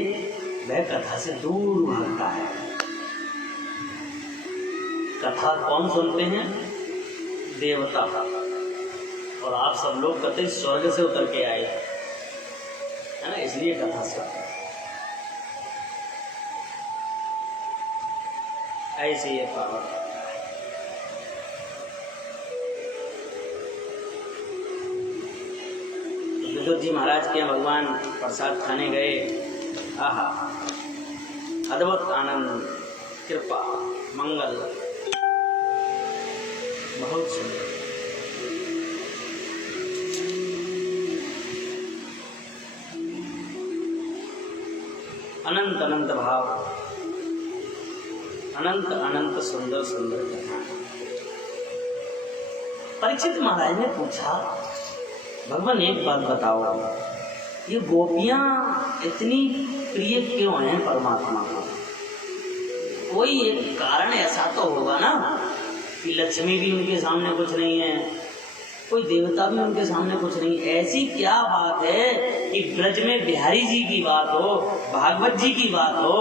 वह कथा से दूर भागता है। कथा कौन सुनते हैं? देवता। और आप सब लोग कहते स्वर्ग से उतर के आए है ना, इसलिए कथा सुनते हैं। ऐसे ये पावर। विदुर जी महाराज के भगवान प्रसाद खाने गए। आहा, अद्भुत आनंद, कृपा, मंगल, बहुत सुंदर। अनंत अनंत भाव, अनंत अनंत सुंदर सुंदर कथा। परीक्षित महाराज ने पूछा, भगवान एक बात बताओ, ये गोपियां इतनी प्रिय क्यों हैं परमात्मा को? कोई एक कारण ऐसा तो होगा ना कि लक्ष्मी भी उनके सामने कुछ नहीं है, कोई देवता भी उनके सामने कुछ नहीं। ऐसी क्या बात है कि ब्रज में बिहारी जी की बात हो, भागवत जी की बात हो,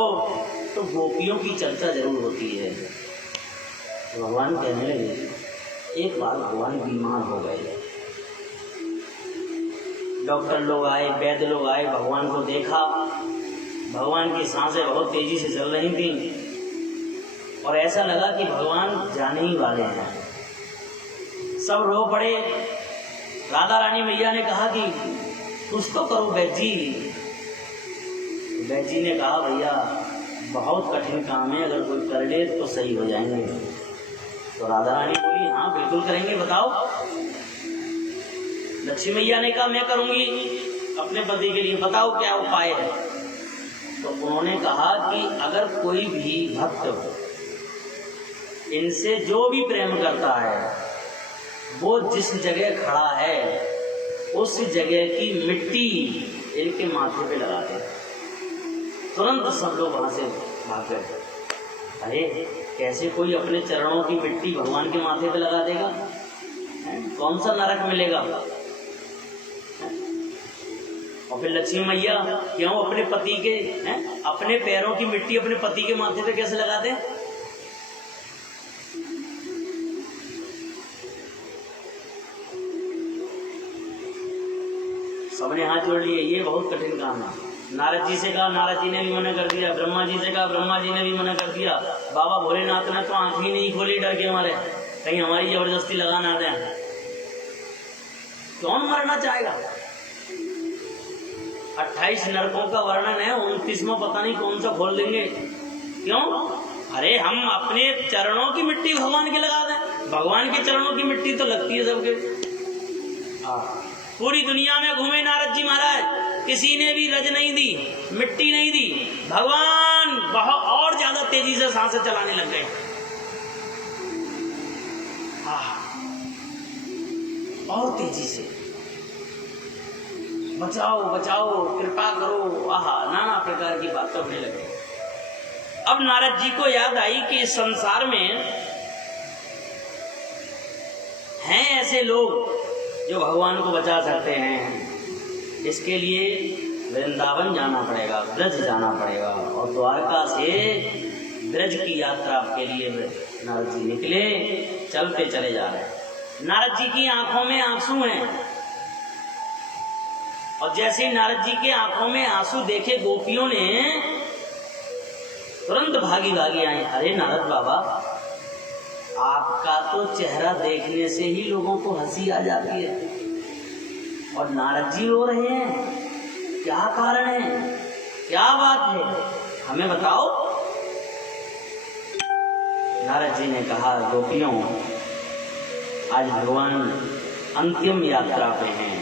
तो गोपियों की चर्चा जरूर होती है। तो भगवान कहने लगे, एक बार भगवान बीमार हो गए, डॉक्टर लोग आए, वैद्य लोग आए, भगवान को देखा, भगवान की सांसें बहुत तेजी से चल रही थी और ऐसा लगा कि भगवान जाने ही वाले हैं। सब रो पड़े। राधा रानी मैया ने कहा कि कुछ तो करो वैद्य जी। वैद्य जी ने कहा, भैया बहुत कठिन काम है, अगर कोई कर ले तो सही हो जाएंगे। तो राधा रानी बोली, हाँ बिल्कुल करेंगे, बताओ। लक्ष्मी मैया ने कहा, मैं करूंगी अपने पति के लिए, बताओ क्या उपाय है। तो उन्होंने कहा कि अगर कोई भी भक्त इनसे जो भी प्रेम करता है, वो जिस जगह खड़ा है उस जगह की मिट्टी इनके माथे पे लगा दे, तुरंत सब लोग वहां से भाग गए। अरे कैसे कोई अपने चरणों की मिट्टी भगवान के माथे पे लगा देगा? कौन सा नरक मिलेगा? और फिर लक्ष्मी मैया क्यों अपने पति के अपने पैरों की मिट्टी अपने पति के माथे पे कैसे लगा दे? सबने हाथ जोड़ लिए, ये बहुत कठिन काम है। नारद जी से कहा, नारद जी ने भी मना कर दिया। ब्रह्मा जी से कहा, ब्रह्मा जी ने भी मना कर दिया। बाबा भोलेनाथ ने तो आंख ही नहीं खोली डर के हमारे, कहीं हमारी जबरदस्ती लगा ना दें। कौन मरना चाहेगा? 28 नरकों का वर्णन है, 29वां पता नहीं कौन सा खोल देंगे। क्यों? अरे हम अपने चरणों की मिट्टी भगवान के लगा दें। भगवान के चरणों की मिट्टी तो लगती है सबके। पूरी दुनिया में घूमे नारद जी महाराज, किसी ने भी रज नहीं दी, मिट्टी नहीं दी। भगवान बहुत और ज्यादा तेजी से सांसें चलाने लग गए। बहुत तेजी से, बचाओ बचाओ, कृपा करो, नाना प्रकार की बातें होने लगे। अब नारद जी को याद आई कि इस संसार में हैं ऐसे लोग जो भगवान को बचा सकते हैं। इसके लिए वृंदावन जाना पड़ेगा, ब्रज जाना पड़ेगा। और द्वारका से ब्रज की यात्रा के लिए नारद जी निकले, चलते चले जा रहे हैं। नारद जी की आंखों में आंसू हैं, और जैसे नारद जी के आंखों में आंसू देखे गोपियों ने तुरंत भागी भागी आई। अरे नारद बाबा, आपका तो चेहरा देखने से ही लोगों को हंसी आ जाती है, और नारद जी रो रहे हैं, क्या कारण है, क्या बात है, हमें बताओ। नारद जी ने कहा, गोपियों, आज भगवान अंतिम यात्रा पे हैं,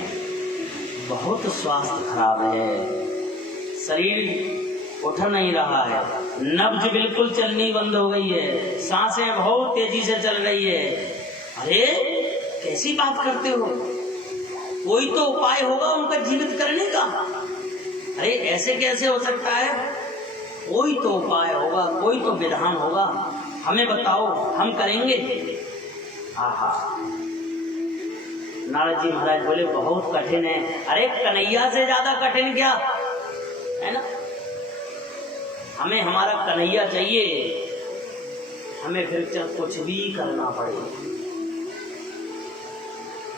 बहुत स्वास्थ्य खराब है, शरीर उठ नहीं रहा है, नब्ज बिल्कुल चलनी बंद हो गई है, सांसें बहुत तेजी से चल रही है। अरे कैसी बात करते हो, कोई तो उपाय होगा उनका जीवित करने का। अरे ऐसे कैसे हो सकता है, कोई तो उपाय होगा, कोई तो विधान होगा, हमें बताओ, हम करेंगे। नारद जी महाराज बोले, बहुत कठिन है। अरे कन्हैया से ज्यादा कठिन क्या है ना, हमें हमारा कन्हैया चाहिए, हमें फिर चाहे कुछ भी करना पड़े,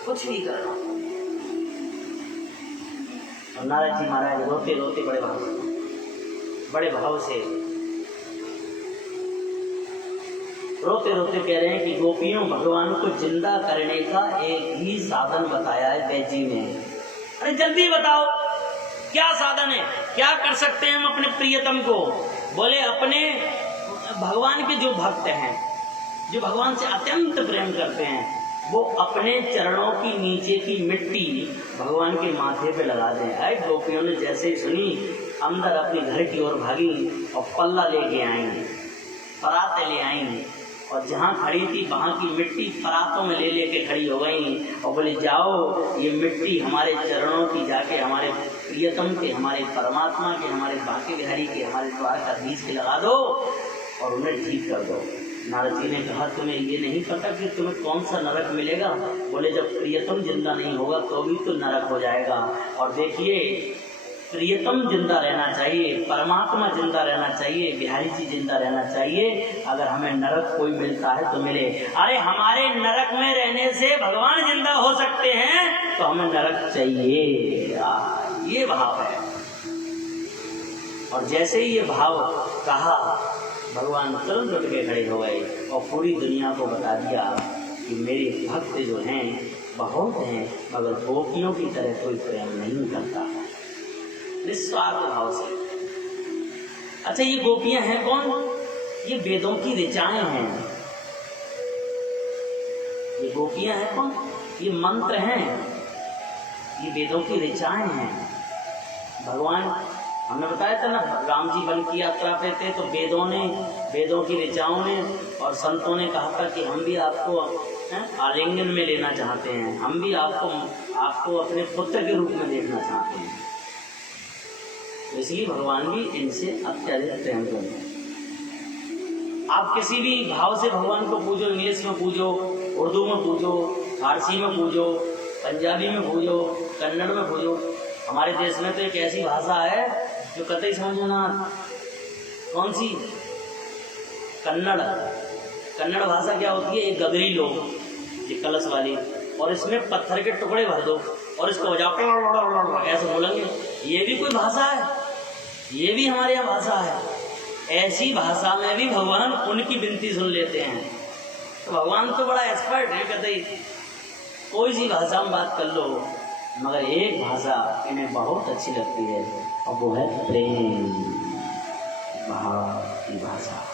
कुछ भी करना। और नारद जी महाराज रोते रोते बड़े भाव से रोते रोते कह रहे हैं कि गोपियों, भगवान को जिंदा करने का एक ही साधन बताया है बैजी ने। अरे जल्दी बताओ, क्या साधन है, क्या कर सकते हैं हम अपने प्रियतम को? बोले, अपने भगवान के जो भक्त हैं, जो भगवान से अत्यंत प्रेम करते हैं, वो अपने चरणों की नीचे की मिट्टी भगवान के माथे पे लगा दें। अरे गोपियों ने जैसे ही सुनी, अंदर अपने घर की ओर भागी और पल्ला लेके आई, पराते ले आई, और जहाँ खड़ी थी वहाँ की मिट्टी परातों में ले लेके खड़ी हो गई, और बोले, जाओ ये मिट्टी हमारे चरणों की जाके हमारे प्रियतम के, हमारे परमात्मा के, हमारे बांके बिहारी के, हमारे द्वारकाधीश के लगा दो और उन्हें ठीक कर दो। नारद जी ने कहा, तुम्हें ये नहीं पता कि तुम्हें कौन सा नरक मिलेगा? बोले, जब प्रियतम जिंदा नहीं होगा तो भी तो नरक हो जाएगा। और देखिए, प्रियतम जिंदा रहना चाहिए, परमात्मा जिंदा रहना चाहिए, बिहारी जी जिंदा रहना चाहिए। अगर हमें नरक कोई मिलता है तो मिले। अरे हमारे नरक में रहने से भगवान जिंदा हो सकते हैं, तो हमें नरक चाहिए। ये भाव है। और जैसे ही ये भाव कहा, भगवान तुरंत उठ के खड़े हो गए और पूरी दुनिया को बता दिया कि मेरे भक्त जो हैं बहुत हैं, मगर गोपियों की तरह कोई प्रेम नहीं करता, निस्वार्थ भाव से। अच्छा, ये गोपियां हैं कौन? ये वेदों की ऋचाएं हैं। ये गोपियां हैं कौन? ये मंत्र हैं, ये वेदों की ऋचाएं हैं। भगवान, हमने बताया था ना, राम जी वन की यात्रा पे थे तो वेदों की ऋचाओं ने और संतों ने कहा था कि हम भी आपको आलिंगन में लेना चाहते हैं, हम भी आपको अपने पुत्र के रूप में देखना चाहते हैं। इसलिए भगवान भी इनसे अत्यधिक प्रेम करते हैं। आप किसी भी भाव से भगवान को पूजो, इंग्लिश में पूजो, उर्दू में पूजो, फारसी में पूजो, पंजाबी में पूजो, कन्नड़ में पूजो। हमारे देश में तो एक ऐसी भाषा है जो कतई समझो ना। कौन सी? कन्नड़। कन्नड़ भाषा क्या होती है? एक गगरी लो, ये कलश वाली, और इसमें पत्थर के टुकड़े भर दो और इसको बजाओ, ऐसे बोलेंगे। ये भी कोई भाषा है? ये भी हमारे यहाँ भाषा है। ऐसी भाषा में भी भगवान उनकी विनती सुन लेते हैं। तो भगवान तो बड़ा एक्सपर्ट है, कहते कोई सी भाषा में बात कर लो, मगर एक भाषा इन्हें बहुत अच्छी लगती है और वो है प्रेम भाव की भाषा।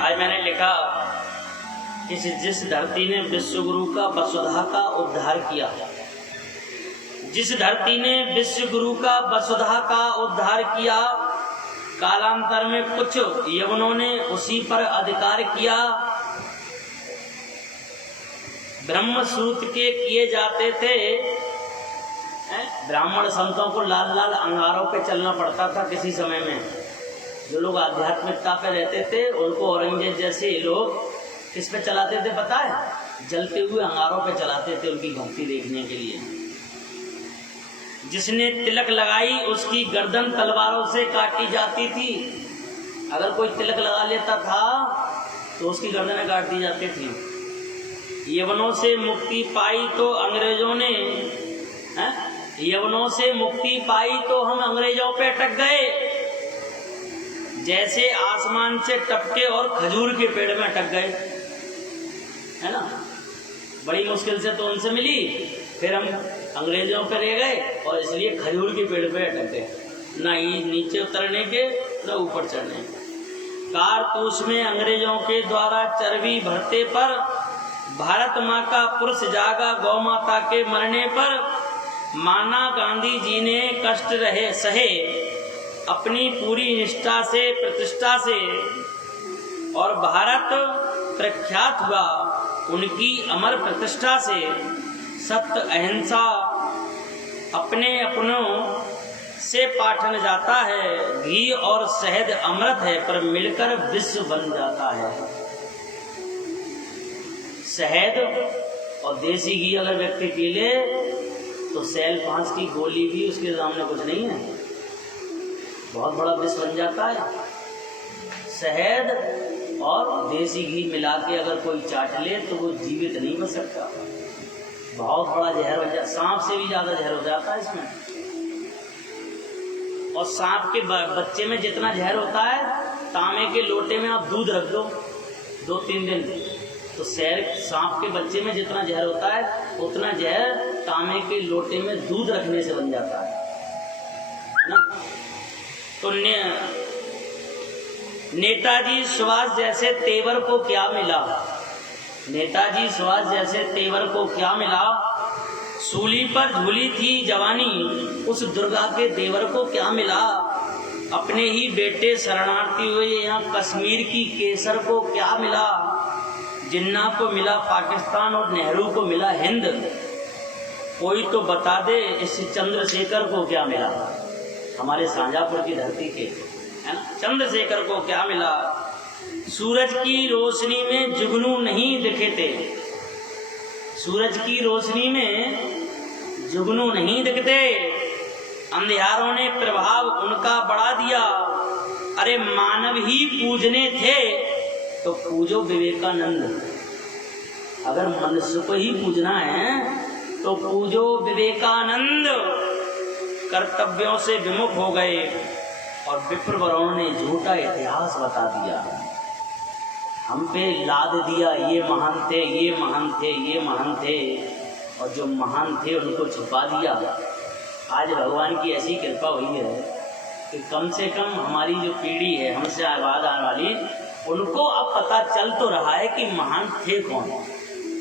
आज मैंने लिखा कि जिस धरती ने विश्व गुरु का वसुधा का उद्धार किया, जिस धरती ने विश्व गुरु का वसुधा का उद्धार किया, कालांतर में कुछ यवनों ने उसी पर अधिकार किया। ब्रह्म सूत्र के किए जाते थे, ब्राह्मण संतों को लाल लाल अंगारों पे चलना पड़ता था किसी समय में। जो लोग आध्यात्मिकता पे रहते थे उनको औरंगजेब जैसे लोग किस पे चलाते थे पता है? जलते हुए अंगारों पे चलाते थे उनकी भक्ति देखने के लिए। जिसने तिलक लगाई उसकी गर्दन तलवारों से काटी जाती थी। अगर कोई तिलक लगा लेता था तो उसकी गर्दनें काट दी जाती थी। यवनों से मुक्ति पाई तो अंग्रेजों ने, यवनों से मुक्ति पाई तो हम अंग्रेजों पे अटक गए, जैसे आसमान से टपके और खजूर के पेड़ में अटक गए, है ना। बड़ी मुश्किल से तो उनसे मिली, फिर हम अंग्रेजों पे रह गए और इसलिए खजूर के पेड़ पे अटक गए, ना ही नीचे उतरने के ना ऊपर चढ़ने के। कारतूस में अंग्रेजों के द्वारा चर्बी भरते पर भारत माँ का पुरुष जागा, गौ माता के मरने पर माना गांधी जी ने कष्ट रहे सहे अपनी पूरी निष्ठा से प्रतिष्ठा से, और भारत प्रख्यात हुआ उनकी अमर प्रतिष्ठा से। सत्य अहिंसा अपने अपनों से पाठन जाता है, घी और शहद अमृत है पर मिलकर विश्व बन जाता है। शहद और देसी घी अगर व्यक्ति पी ले तो सेल 5 की गोली भी उसके सामने कुछ नहीं है, बहुत बड़ा विश्व बन जाता है। शहद और देसी घी मिला के अगर कोई चाट ले तो वो जीवित नहीं बच सकता, बहुत बड़ा जहर बन जाता, सांप से भी ज्यादा जहर हो जाता है इसमें। और सांप के बच्चे में जितना जहर होता है, तांबे के लोटे में आप दूध रख दो 2-3 दिन, तो सांप के बच्चे में जितना जहर होता है उतना जहर तांबे के लोटे में दूध रखने से बन जाता है ना। तो नेताजी सुभाष जैसे तेवर को क्या मिला, नेताजी सुभाष जैसे तेवर को क्या मिला, सूली पर झूली थी जवानी उस दुर्गा के देवर को क्या मिला, अपने ही बेटे शरणार्थी हुए यहाँ कश्मीर की केसर को क्या मिला, जिन्ना को मिला पाकिस्तान और नेहरू को मिला हिंद, कोई तो बता दे इस चंद्रशेखर को क्या मिला, हमारे शाहजहांपुर की धरती के, है ना, चंद्रशेखर को क्या मिला। सूरज की रोशनी में जुगनू नहीं दिखे थे, सूरज की रोशनी में जुगनू नहीं दिखते, अंधियारों ने प्रभाव उनका बढ़ा दिया, अरे मानव ही पूजने थे तो पूजो विवेकानंद, अगर मनुष्य को ही पूजना है तो पूजो विवेकानंद। कर्तव्यों से विमुख हो गए और विप्रवरों ने झूठा इतिहास बता दिया, हम पे लाद दिया ये महान थे, ये महान थे, ये महान थे, और जो महान थे उनको छुपा दिया। आज भगवान की ऐसी कृपा हुई है कि कम से कम हमारी जो पीढ़ी है, हमसे बाद आने वाली, उनको अब पता चल तो रहा है कि महान थे कौन,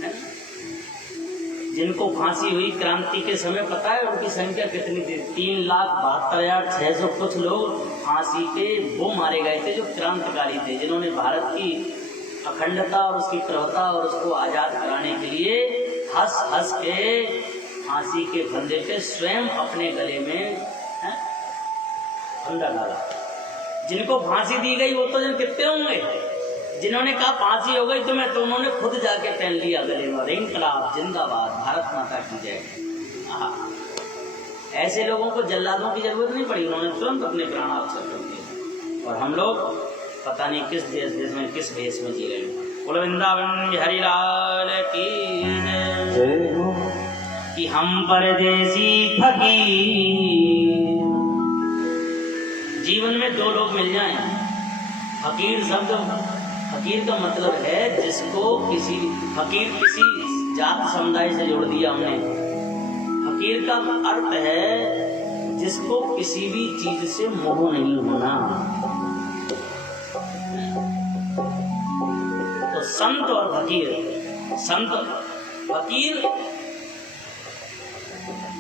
है? जिनको फांसी हुई क्रांति के समय, पता है उनकी संख्या कितनी थी? 3,72,600 कुछ लोग फांसी के वो मारे गए थे जो क्रांतिकारी थे, जिन्होंने भारत की अखंडता और उसकी प्रभुता और उसको आज़ाद कराने के लिए हंस हंस के फांसी के फंदे पे स्वयं अपने गले में फंदा डाला। जिनको फांसी दी गई वो तो जन कितने होंगे, जिन्होंने कहा फांसी हो गई तुम्हें, तो उन्होंने खुद जाके पहन लिया गले में, इंकलाब जिंदाबाद, भारत माता की जय। ऐसे लोगों को जल्लादों की जरूरत नहीं पड़ी, उन्होंने तुरंत अपने प्राण अवसर कर दिए। और हम लोग पता नहीं किस देश में किस भेष में जी रहे हैं। बोलो वृंदावन बिहारी लाल की जय हो। कि हम परदेसी फकीर, जीवन में दो लोग मिल जाएं। फकीर शब्द, फकीर का मतलब है जिसको किसी, फकीर किसी जात समुदाय से जोड़ दिया हमने। फकीर का अर्थ है जिसको किसी भी चीज से मोह नहीं होना। तो संत और फकीर, संत फकीर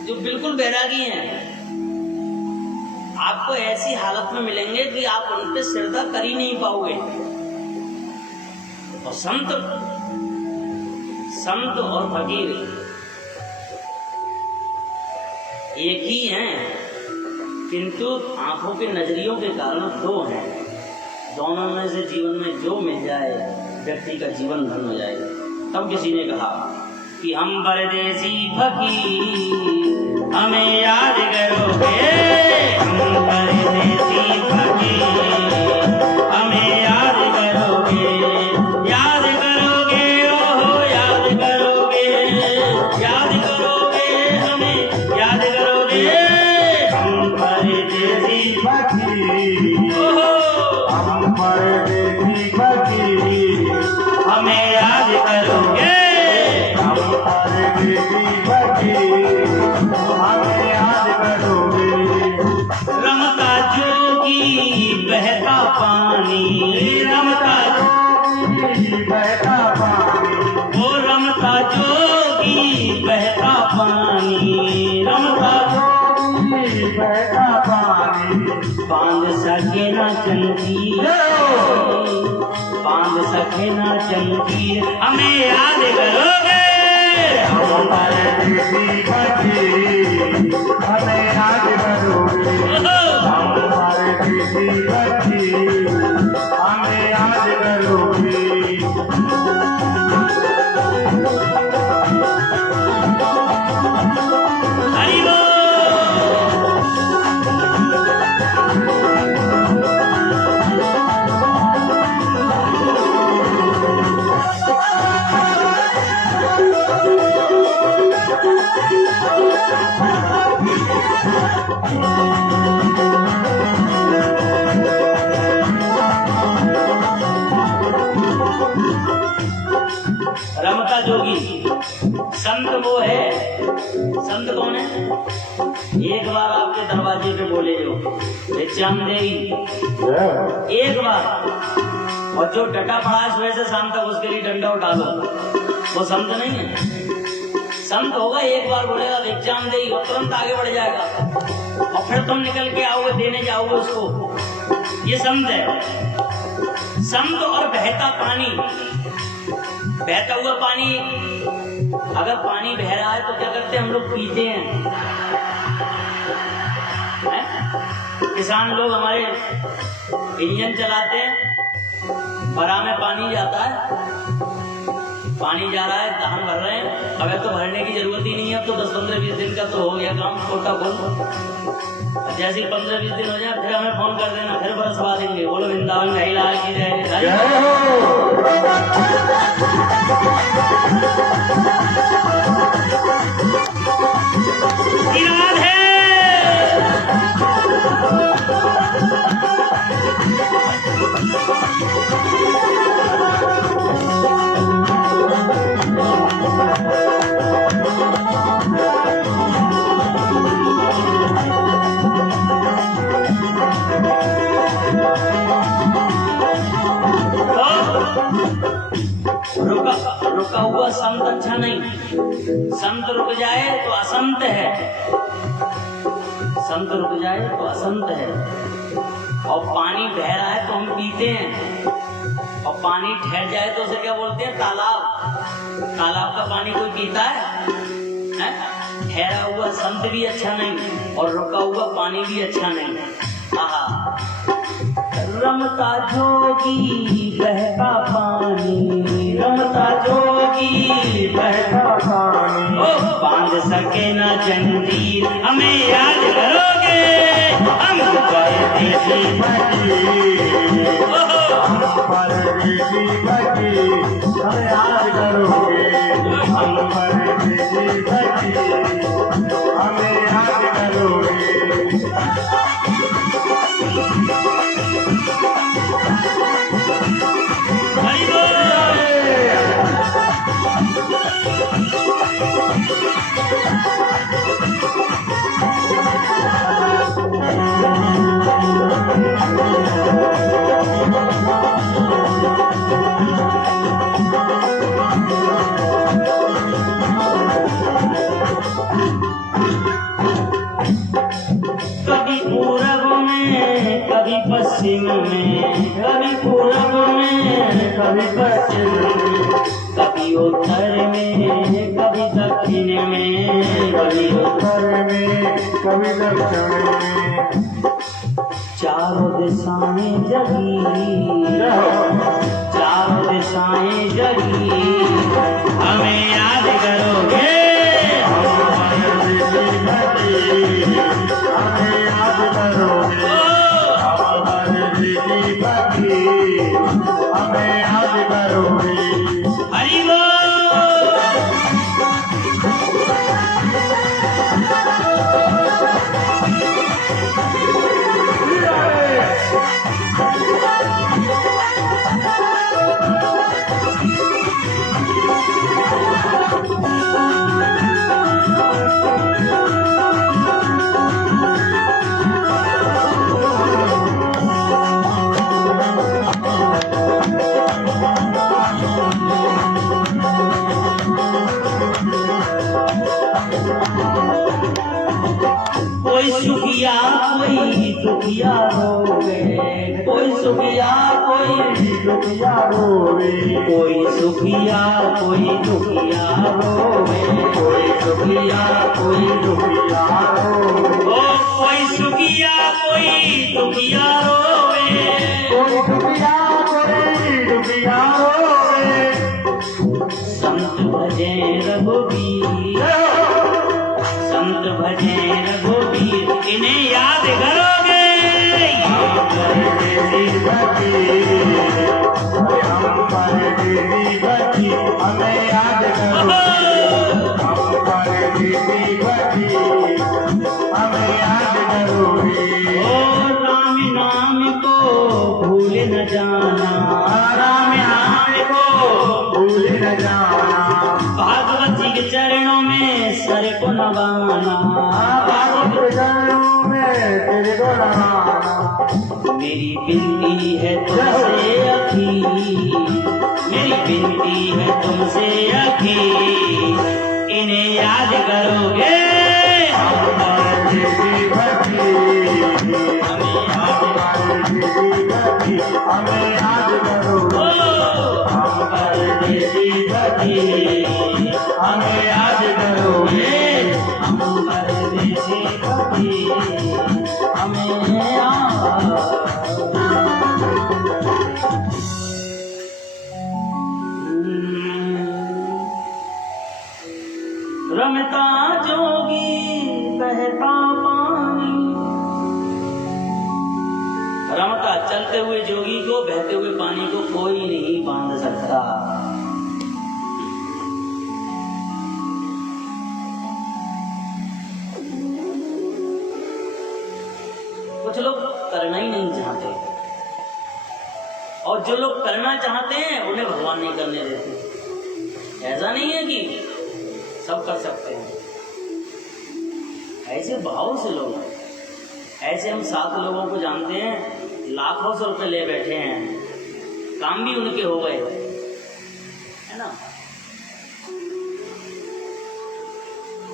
जो बिल्कुल बैरागी हैं, आपको ऐसी हालत में मिलेंगे कि आप उन पे श्रद्धा कर ही नहीं पाओगे। और संत, संत और फकीर एक ही हैं, किंतु आंखों के नजरियों के कारण दो हैं। दोनों में से जीवन में जो मिल जाए व्यक्ति का जीवन धन हो जाएगा। तब किसी ने कहा कि हम परदेसी फकीर हमें याद करोगे, हम परदेसी फकीर हमें याद करोगे, याद करोगे, ओहो याद करोगे, याद करोगे, हमें याद करोगे। हम परदेसी फकीर, ओहो हम परदेसी फकीर हमें याद करोगे, हम परदेसी फकीर हमें याद करोगे। रमता जोगी बहता पानी, रमता जोगी बहता पानी, वो रमता जोगी बहता पानी, रमता जोगी बहता पानी। बांध सके ना जंजीर, बांध सके ना जंजीर हमें याद करोगे। हम परदेसी फकीर हमें याद करोगे, हम परदेसी फकीर हमें याद करोगे। हरि बोल। रमता जोगी संत वो है, संत कौन है? एक बार आपके दरवाजे पे बोले जो भिक्षाम देई, एक बार, और जो डटा पड़ा है सुबह से शाम तक उसके लिए डंडा उठा लो, वो संत नहीं है। संत होगा एक बार बोलेगा भिक्षाम देई, और तुरंत आगे बढ़ जाएगा, और फिर तुम निकल के आओगे देने जाओगे उसको, ये संत है। संत और बहता पानी, बहता हुआ पानी, अगर पानी बह रहा है तो क्या करते हैं हम लोग? पीते हैं। किसान लोग हमारे इंजन चलाते हैं, बरा में पानी जाता है, पानी जा रहा है, धान भर रहे हैं, अब तो भरने की जरूरत ही नहीं है, अब तो 10-15-20 दिन का तो हो गया काम, छोटा बोल। जैसे 15-20 दिन हो जाए फिर हमें फोन कर देना, फिर बरसवा देंगे। बोलो वृंदावन बिहारी लाल की जय। रुका हुआ संत अच्छा नहीं, संत रुक जाए तो असंत है, संत रुक जाए तो असंत है। और पानी बह रहा है तो हम पीते हैं, और पानी ठहर जाए तो उसे क्या बोलते हैं? तालाब। तालाब का पानी कोई पीता है? ठहरा हुआ संत भी अच्छा नहीं और रुका हुआ पानी भी अच्छा नहीं। आहा, रमता जोगी बहता पानी, रमता जोगी बहता पानी, ओ बांध सके ना जंजीर, हमें याद करोगे हम परदेसी भटी, हम परदेसी भटी, हमें याद करोगे हम परदेसी भटी, हमें याद करोगे। कभी पूरब में कभी पश्चिम में, कभी पूरब में कभी पश्चिम में, कभी उत्तर में कभी दक्षिण में, कभी उत्तर में कभी दक्षिण में, चारों दिशाएं जगी, चारों दिशाएं जगी, हमें याद करोगे हमें याद करोगे हमें याद करोगे। हरि कोई सुखिया कोई दुखिया रोवे, कोई सुखिया कोई दुखिया रोवे, कोई सुखिया कोई दुखिया रोवे, कोई सुखिया कोई दुखिया रोवे, ओ कोई सुखिया कोई दुखिया रोवे, कोई सुखिया कोई दुखिया रोवे, संत भजे रघुवीर, संत भजे रघुवीर, इन्हें याद करोगे हम परदेसी भटी, हम परदेसी भटी, हमें याद करोगे हम परदेसी भटी, हमें याद करोगे। ओ राम नाम को भूल न जाना, राम नाम को भूल न जाना, भागवत जी के चरणों में सर को नवाना, भागवत के चरणों में तेरे को नवाना, मेरी विनती है तुमसे अखी, मेरी विनती है तुमसे अखी, इन्हें याद करोगे हम परदेसी भटी, हमें याद करोगे, हमें याद करोगे हम परदेसी भटी, हमें याद करोगे हम परदेसी भटी, हमें रमता जोगी बहता पानी, रमता चलते हुए जोगी को बहते हुए पानी को कोई नहीं बांध सकता। कुछ लोग करना ही नहीं चाहते, और जो लोग करना चाहते हैं उन्हें भगवान नहीं करने देते। ऐसा नहीं है कि सब कर सकते हैं, ऐसे भाव से लोग ऐसे हम 7 लोगों को जानते हैं, लाखों से रुपए ले बैठे हैं, काम भी उनके हो गए, है ना।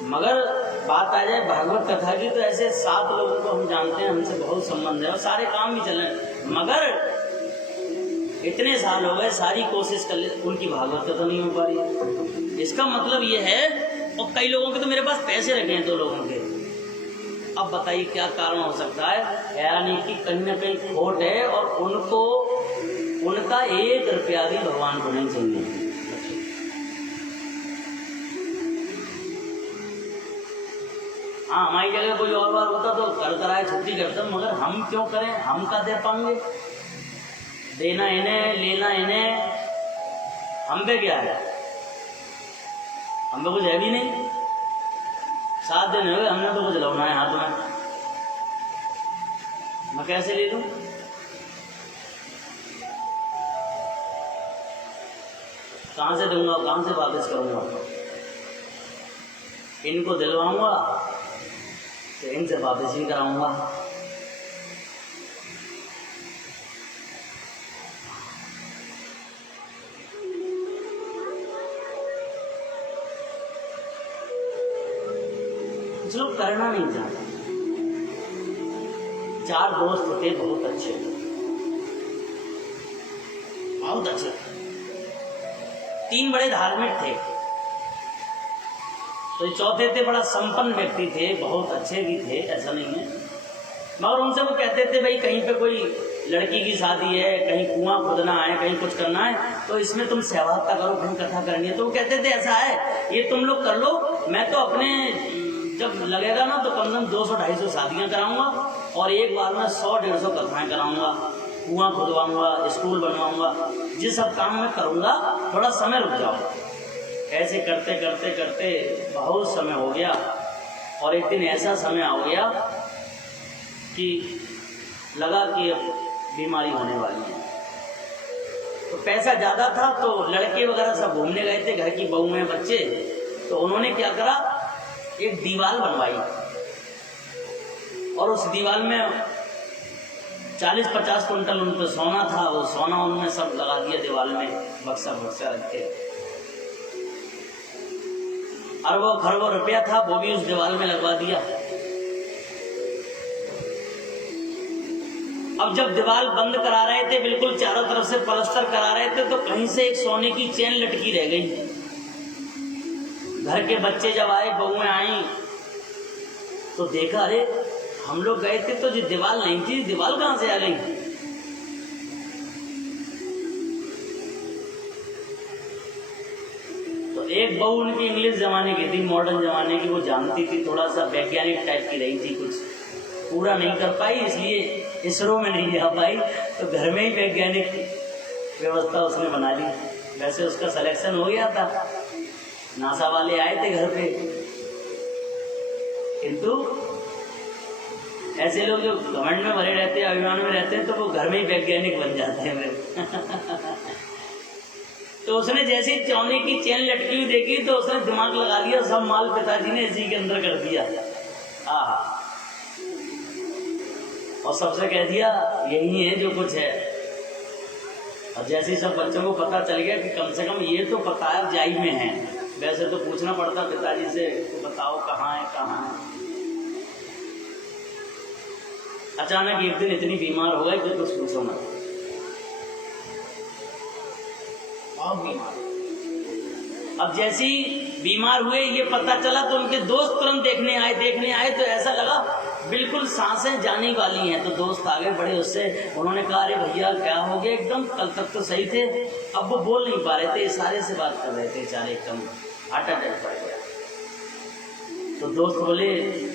मगर बात आ जाए भागवत कथा की, तो ऐसे 7 लोगों को हम जानते हैं, हमसे बहुत संबंध है और सारे काम भी चले, मगर इतने साल हो गए, सारी कोशिश कर ले, उनकी भागवत कथा नहीं हो पा रही। इसका मतलब ये है, और कई लोगों के तो मेरे पास पैसे रखे हैं 2 लोगों के। अब बताइए क्या कारण हो सकता है, यानी कि कहीं ना कहीं खोट है और उनको उनका 1 रुपया भी भगवान को नहीं चाहिए। हाँ, हमारी जगह कोई और बार होता तो कर कराए छुट्टी करता, मगर हम क्यों करें, हम का दे पाएंगे, देना इन्हें लेना इन्हें, हम पे क्या है, हम पे कुछ है भी नहीं। 7 दिन हो गए, हमने तो कुछ लौना है हाथ में, मैं कैसे ले लूं? कहां से दूंगा, कहां से वापस करूंगा? इनको दिलवाऊंगा तो इनसे वापस ही कराऊंगा। कुछ लोग करना नहीं चाहते। 4 दोस्त थे बहुत अच्छे, बहुत अच्छे, 3 बड़े धार्मिक थे, तो चौथे थे बड़ा संपन्न व्यक्ति थे, बहुत अच्छे भी थे, ऐसा नहीं है। मगर उनसे वो कहते थे भाई कहीं पे कोई लड़की की शादी है, कहीं कुआं खोदना है, कहीं कुछ करना है, तो इसमें तुम सहभागिता करो, कहीं कथा करनी है। तो वो कहते थे ऐसा है, ये तुम लोग कर लो, मैं तो अपने जब लगेगा ना तो कम से कम 200-250 शादियां कराऊंगा और एक बार में 100-150 कथाएं कराऊंगा, कुआं खुदवाऊंगा, स्कूल बनवाऊंगा, जिस सब काम में करूंगा, थोड़ा समय रुक जाओ। ऐसे करते करते करते बहुत समय हो गया और एक दिन ऐसा समय आ गया कि लगा कि अब बीमारी होने वाली है। तो पैसा ज़्यादा था तो लड़के वगैरह सब घूमने गए थे, घर की बहुएं बच्चे, तो उन्होंने क्या करा, एक दीवार बनवाई और उस दीवार में 40-50 कुंटल उन पर सोना था, वो सोना उनमें सब लगा दिया दीवार में, बक्सा बक्सा रख के। अरबों खरबों रुपया था, वो भी उस दीवार में लगवा दिया। अब जब दीवार बंद करा रहे थे, बिल्कुल चारों तरफ से पलस्तर करा रहे थे, तो कहीं से एक सोने की चेन लटकी रह गई। घर के बच्चे जब आए, बहुएं आई, तो देखा अरे हम लोग गए थे तो जो दीवार नहीं थी, दीवार कहां से आ गई? तो एक बहू उनकी इंग्लिश जमाने की थी, मॉडर्न जमाने की, वो जानती थी, थोड़ा सा वैज्ञानिक टाइप की रही थी, कुछ पूरा नहीं कर पाई, इसलिए इसरो में नहीं जा पाई, तो घर में ही वैज्ञानिक व्यवस्था उसने बना ली। वैसे उसका सिलेक्शन हो गया था, नासा वाले आए थे घर पे, किंतु ऐसे लोग जो घमंड में भरे रहते हैं, अभिमान में रहते हैं, तो वो घर में ही वैज्ञानिक बन जाते हैं। तो उसने जैसे चौने की चेन लटकी हुई देखी तो उसने दिमाग लगा लिया, सब माल पिताजी ने इसी के अंदर कर दिया। और सबसे कह दिया यही है जो कुछ है। और जैसे ही सब बच्चों को पता चल गया कि कम से कम ये तो पता है जाई में है, वैसे तो पूछना पड़ता पिताजी से, तो बताओ कहाँ है कहाँ है। अचानक एक दिन इतनी बीमार हो गए कि कुछ पूछो ना, बहुत बीमार। अब जैसे ही बीमार हुए ये पता चला तो उनके दोस्त तुरंत देखने आए तो ऐसा लगा बिल्कुल सांसें जाने वाली हैं। तो दोस्त आ गए बड़े उससे, उन्होंने कहा अरे भैया क्या हो गया, एकदम कल तक तो सही थे, अब वो बोल नहीं पा रहे थे, इशारे से बात कर रहे थे, चारे एकदम हार्ट अटैक पड़ गया। तो दोस्त बोले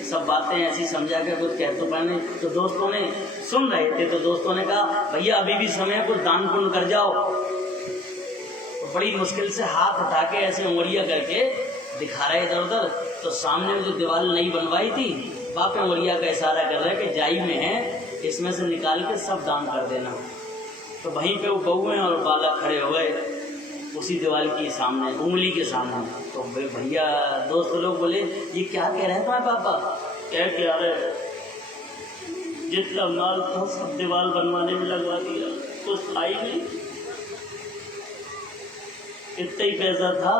सब बातें ऐसी समझा के कुछ कह तो पाने, तो दोस्तों ने सुन रहे थे, तो दोस्तों ने कहा भैया अभी भी समय, कुछ दान पुण्य कर जाओ। तो बड़ी मुश्किल से हाथ उठा के ऐसे उंगलियां करके दिखा रहे इधर उधर, तो सामने जो दीवार नई बनवाई थी वहाँ पे उंगलियां का इशारा कर रहे कि जाई में है, इसमें से निकाल के सब दान कर देना। तो वहीं पे वो बहुएं और बालक खड़े हो गए उसी दीवार की सामने, उंगली के सामने। तो भैया दोस्त लोग बोले ये क्या कह रहे हैं तुम्हारे पापा? क्या रहे जितना माल था सब दीवार बनवाने में लगवा दिया, कुछ था ही नहीं। इतना ही पैसा था,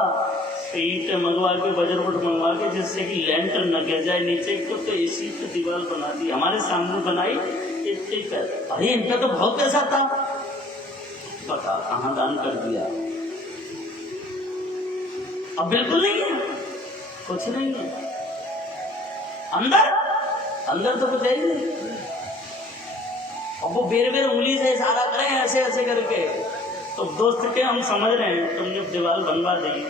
ईंट मंगवा के बजरपुट मंगवा के जिससे कि लेंटर न गिर जाए नीचे को, तो इसी पे दीवार बना दी, हमारे सामने बनाई। इतने ही पैसा, अरे इन पे तो बहुत पैसा था। बता कहाँ दान कर दिया। अब बिल्कुल नहीं है, कुछ नहीं है अंदर अंदर तो कुछ है ही नहीं। अब वो बेर बेर उंगली से इशारा करें ऐसे ऐसे करके, तो दोस्त के हम समझ रहे हैं तुमने दीवार बनवा दी।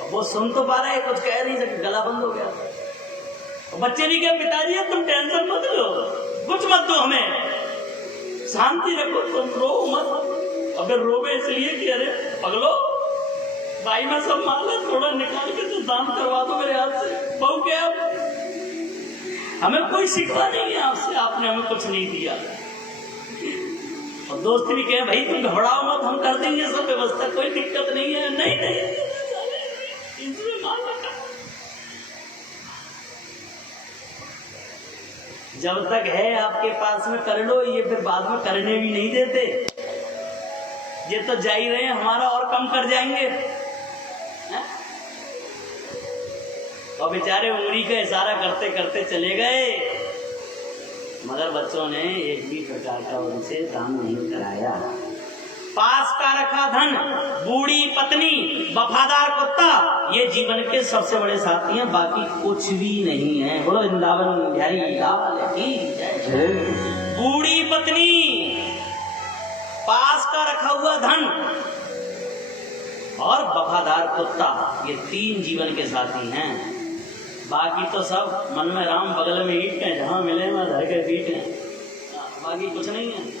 अब वो सुन तो पा रहे हैं, कुछ कह नहीं सकते, गला बंद हो गया। और बच्चे भी क्या, पिताजी तुम टेंशन मत लो, कुछ मत दो हमें, शांति रखो, तुम रो मत। अगर रोवे इसलिए कि अरे पगलो भाई में सब माल है, थोड़ा निकाल के तो दान करवा दो मेरे हाथ से। बहू क्या, हमें कोई शिकवा नहीं है आपसे, आपने हमें कुछ नहीं दिया। और दोस्त भी कहे भाई तुम घबराओ मत, हम कर देंगे सब व्यवस्था, कोई दिक्कत नहीं है। नहीं नहीं, इसमें माल रखा। जब तक है आपके पास में कर लो, ये फिर बाद में करने भी नहीं देते। ये तो जा ही रहे हैं, हमारा और कम कर जाएंगे। और बेचारे उंगली का इशारा करते करते चले गए, मगर बच्चों ने एक भी प्रकार का उनसे दान नहीं कराया। पास का रखा धन, बूढ़ी पत्नी, वफादार कुत्ता, ये जीवन के सबसे बड़े साथी हैं, बाकी कुछ भी नहीं है। बोलो वृंदावन बिहारी लाल की जय। बूढ़ी पत्नी, पास का रखा हुआ धन और वफादार कुत्ता, ये तीन जीवन के साथी हैं। बाकी तो सब मन में राम, बगल में ईंट है, जहां मिले वहां धर के पीट है, बाकी कुछ नहीं है।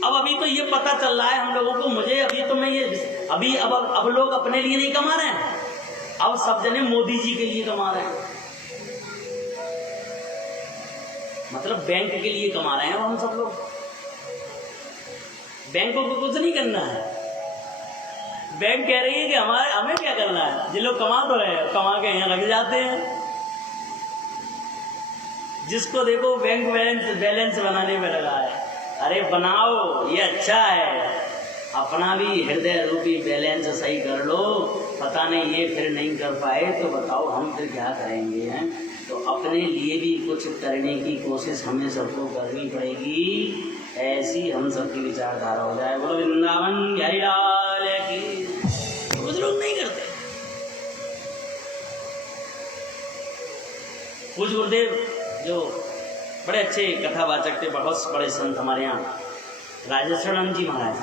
अब अभी तो ये पता चल रहा है हम लोगों को, मुझे अभी तो मैं ये अभी अब लोग अपने लिए नहीं कमा रहे हैं, अब सब जने मोदी जी के लिए कमा रहे हैं। मतलब बैंक के लिए कमा रहे हैं अब हम सब लोग। बैंकों को कुछ नहीं करना है, बैंक कह रही है कि हमें क्या करना है, जिन लोग कमा तो रहे हैं, कमा के यहाँ लग जाते हैं। जिसको देखो बैंक बैलेंस बनाने में लगा है। अरे बनाओ, ये अच्छा है, अपना भी हृदय रूपी बैलेंस सही कर लो। पता नहीं ये फिर नहीं कर पाए तो बताओ हम फिर क्या करेंगे हैं। तो अपने लिए भी कुछ करने की कोशिश हमें सबको करनी पड़ेगी, ऐसी हम सबकी विचारधारा हो जाए। बोलो वृंदावन बिहारी लाल की। कुछ लोग नहीं करते। पूज्य गुरुदेव जो बड़े अच्छे कथावाचक थे, बहुत बड़े संत हमारे यहाँ, राजेश्वरानंद जी महाराज,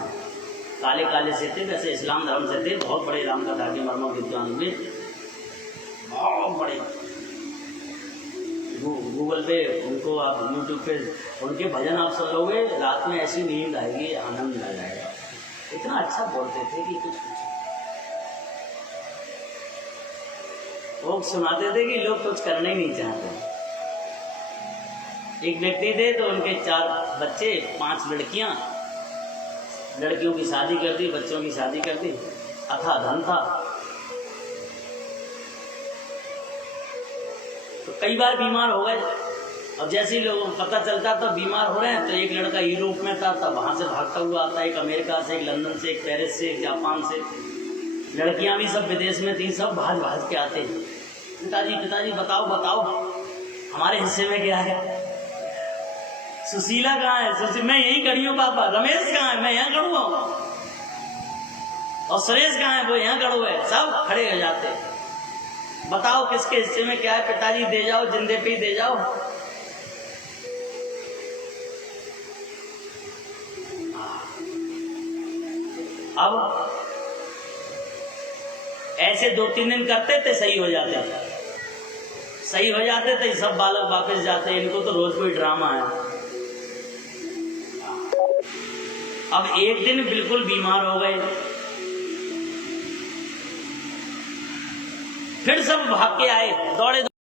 काले काले से थे, वैसे इस्लाम धर्म से थे, बहुत बड़े राम कथा के मर्मों विद्वान हुए, बहुत बड़े। गूगल पे उनको आप, यूट्यूब पे उनके भजन आप सुनोगे, रात में ऐसी नींद आएगी, आनंद आ जाएगा। इतना अच्छा बोलते थे कि कुछ लोग सुनाते थे कि लोग कुछ करना ही नहीं चाहते। एक व्यक्ति थे तो उनके 4 बच्चे, 5 लड़कियां, लड़कियों की शादी कर दी, बच्चों की शादी कर दी, अथाह धन था। तो कई बार बीमार हो गए। अब जैसे ही लोगों को पता चलता तो बीमार हो रहे हैं, तो एक लड़का यूरोप में था, तब वहां से भागता हुआ आता, एक अमेरिका से, एक लंदन से, एक पेरिस से, एक जापान से। लड़कियां भी सब विदेश में थी, सब भाग भाग के आते। पिताजी बताओ हमारे हिस्से में क्या है। सुशीला कहाँ है? मैं यही खड़ी हूँ पापा। रमेश कहाँ है? मैं यहाँ खड़ू हूँ। और सुरेश कहाँ है? वो यहाँ खड़ू है। सब खड़े हो जाते, बताओ किसके हिस्से में क्या है। पिताजी दे जाओ, जिंदे पे ही दे जाओ। अब ऐसे 2-3 दिन करते थे, सही हो जाते थे, सब बालक वापस जाते। इनको तो रोज कोई ड्रामा है। अब एक दिन बिल्कुल बीमार हो गए, फिर सब भाग के आए, दौड़े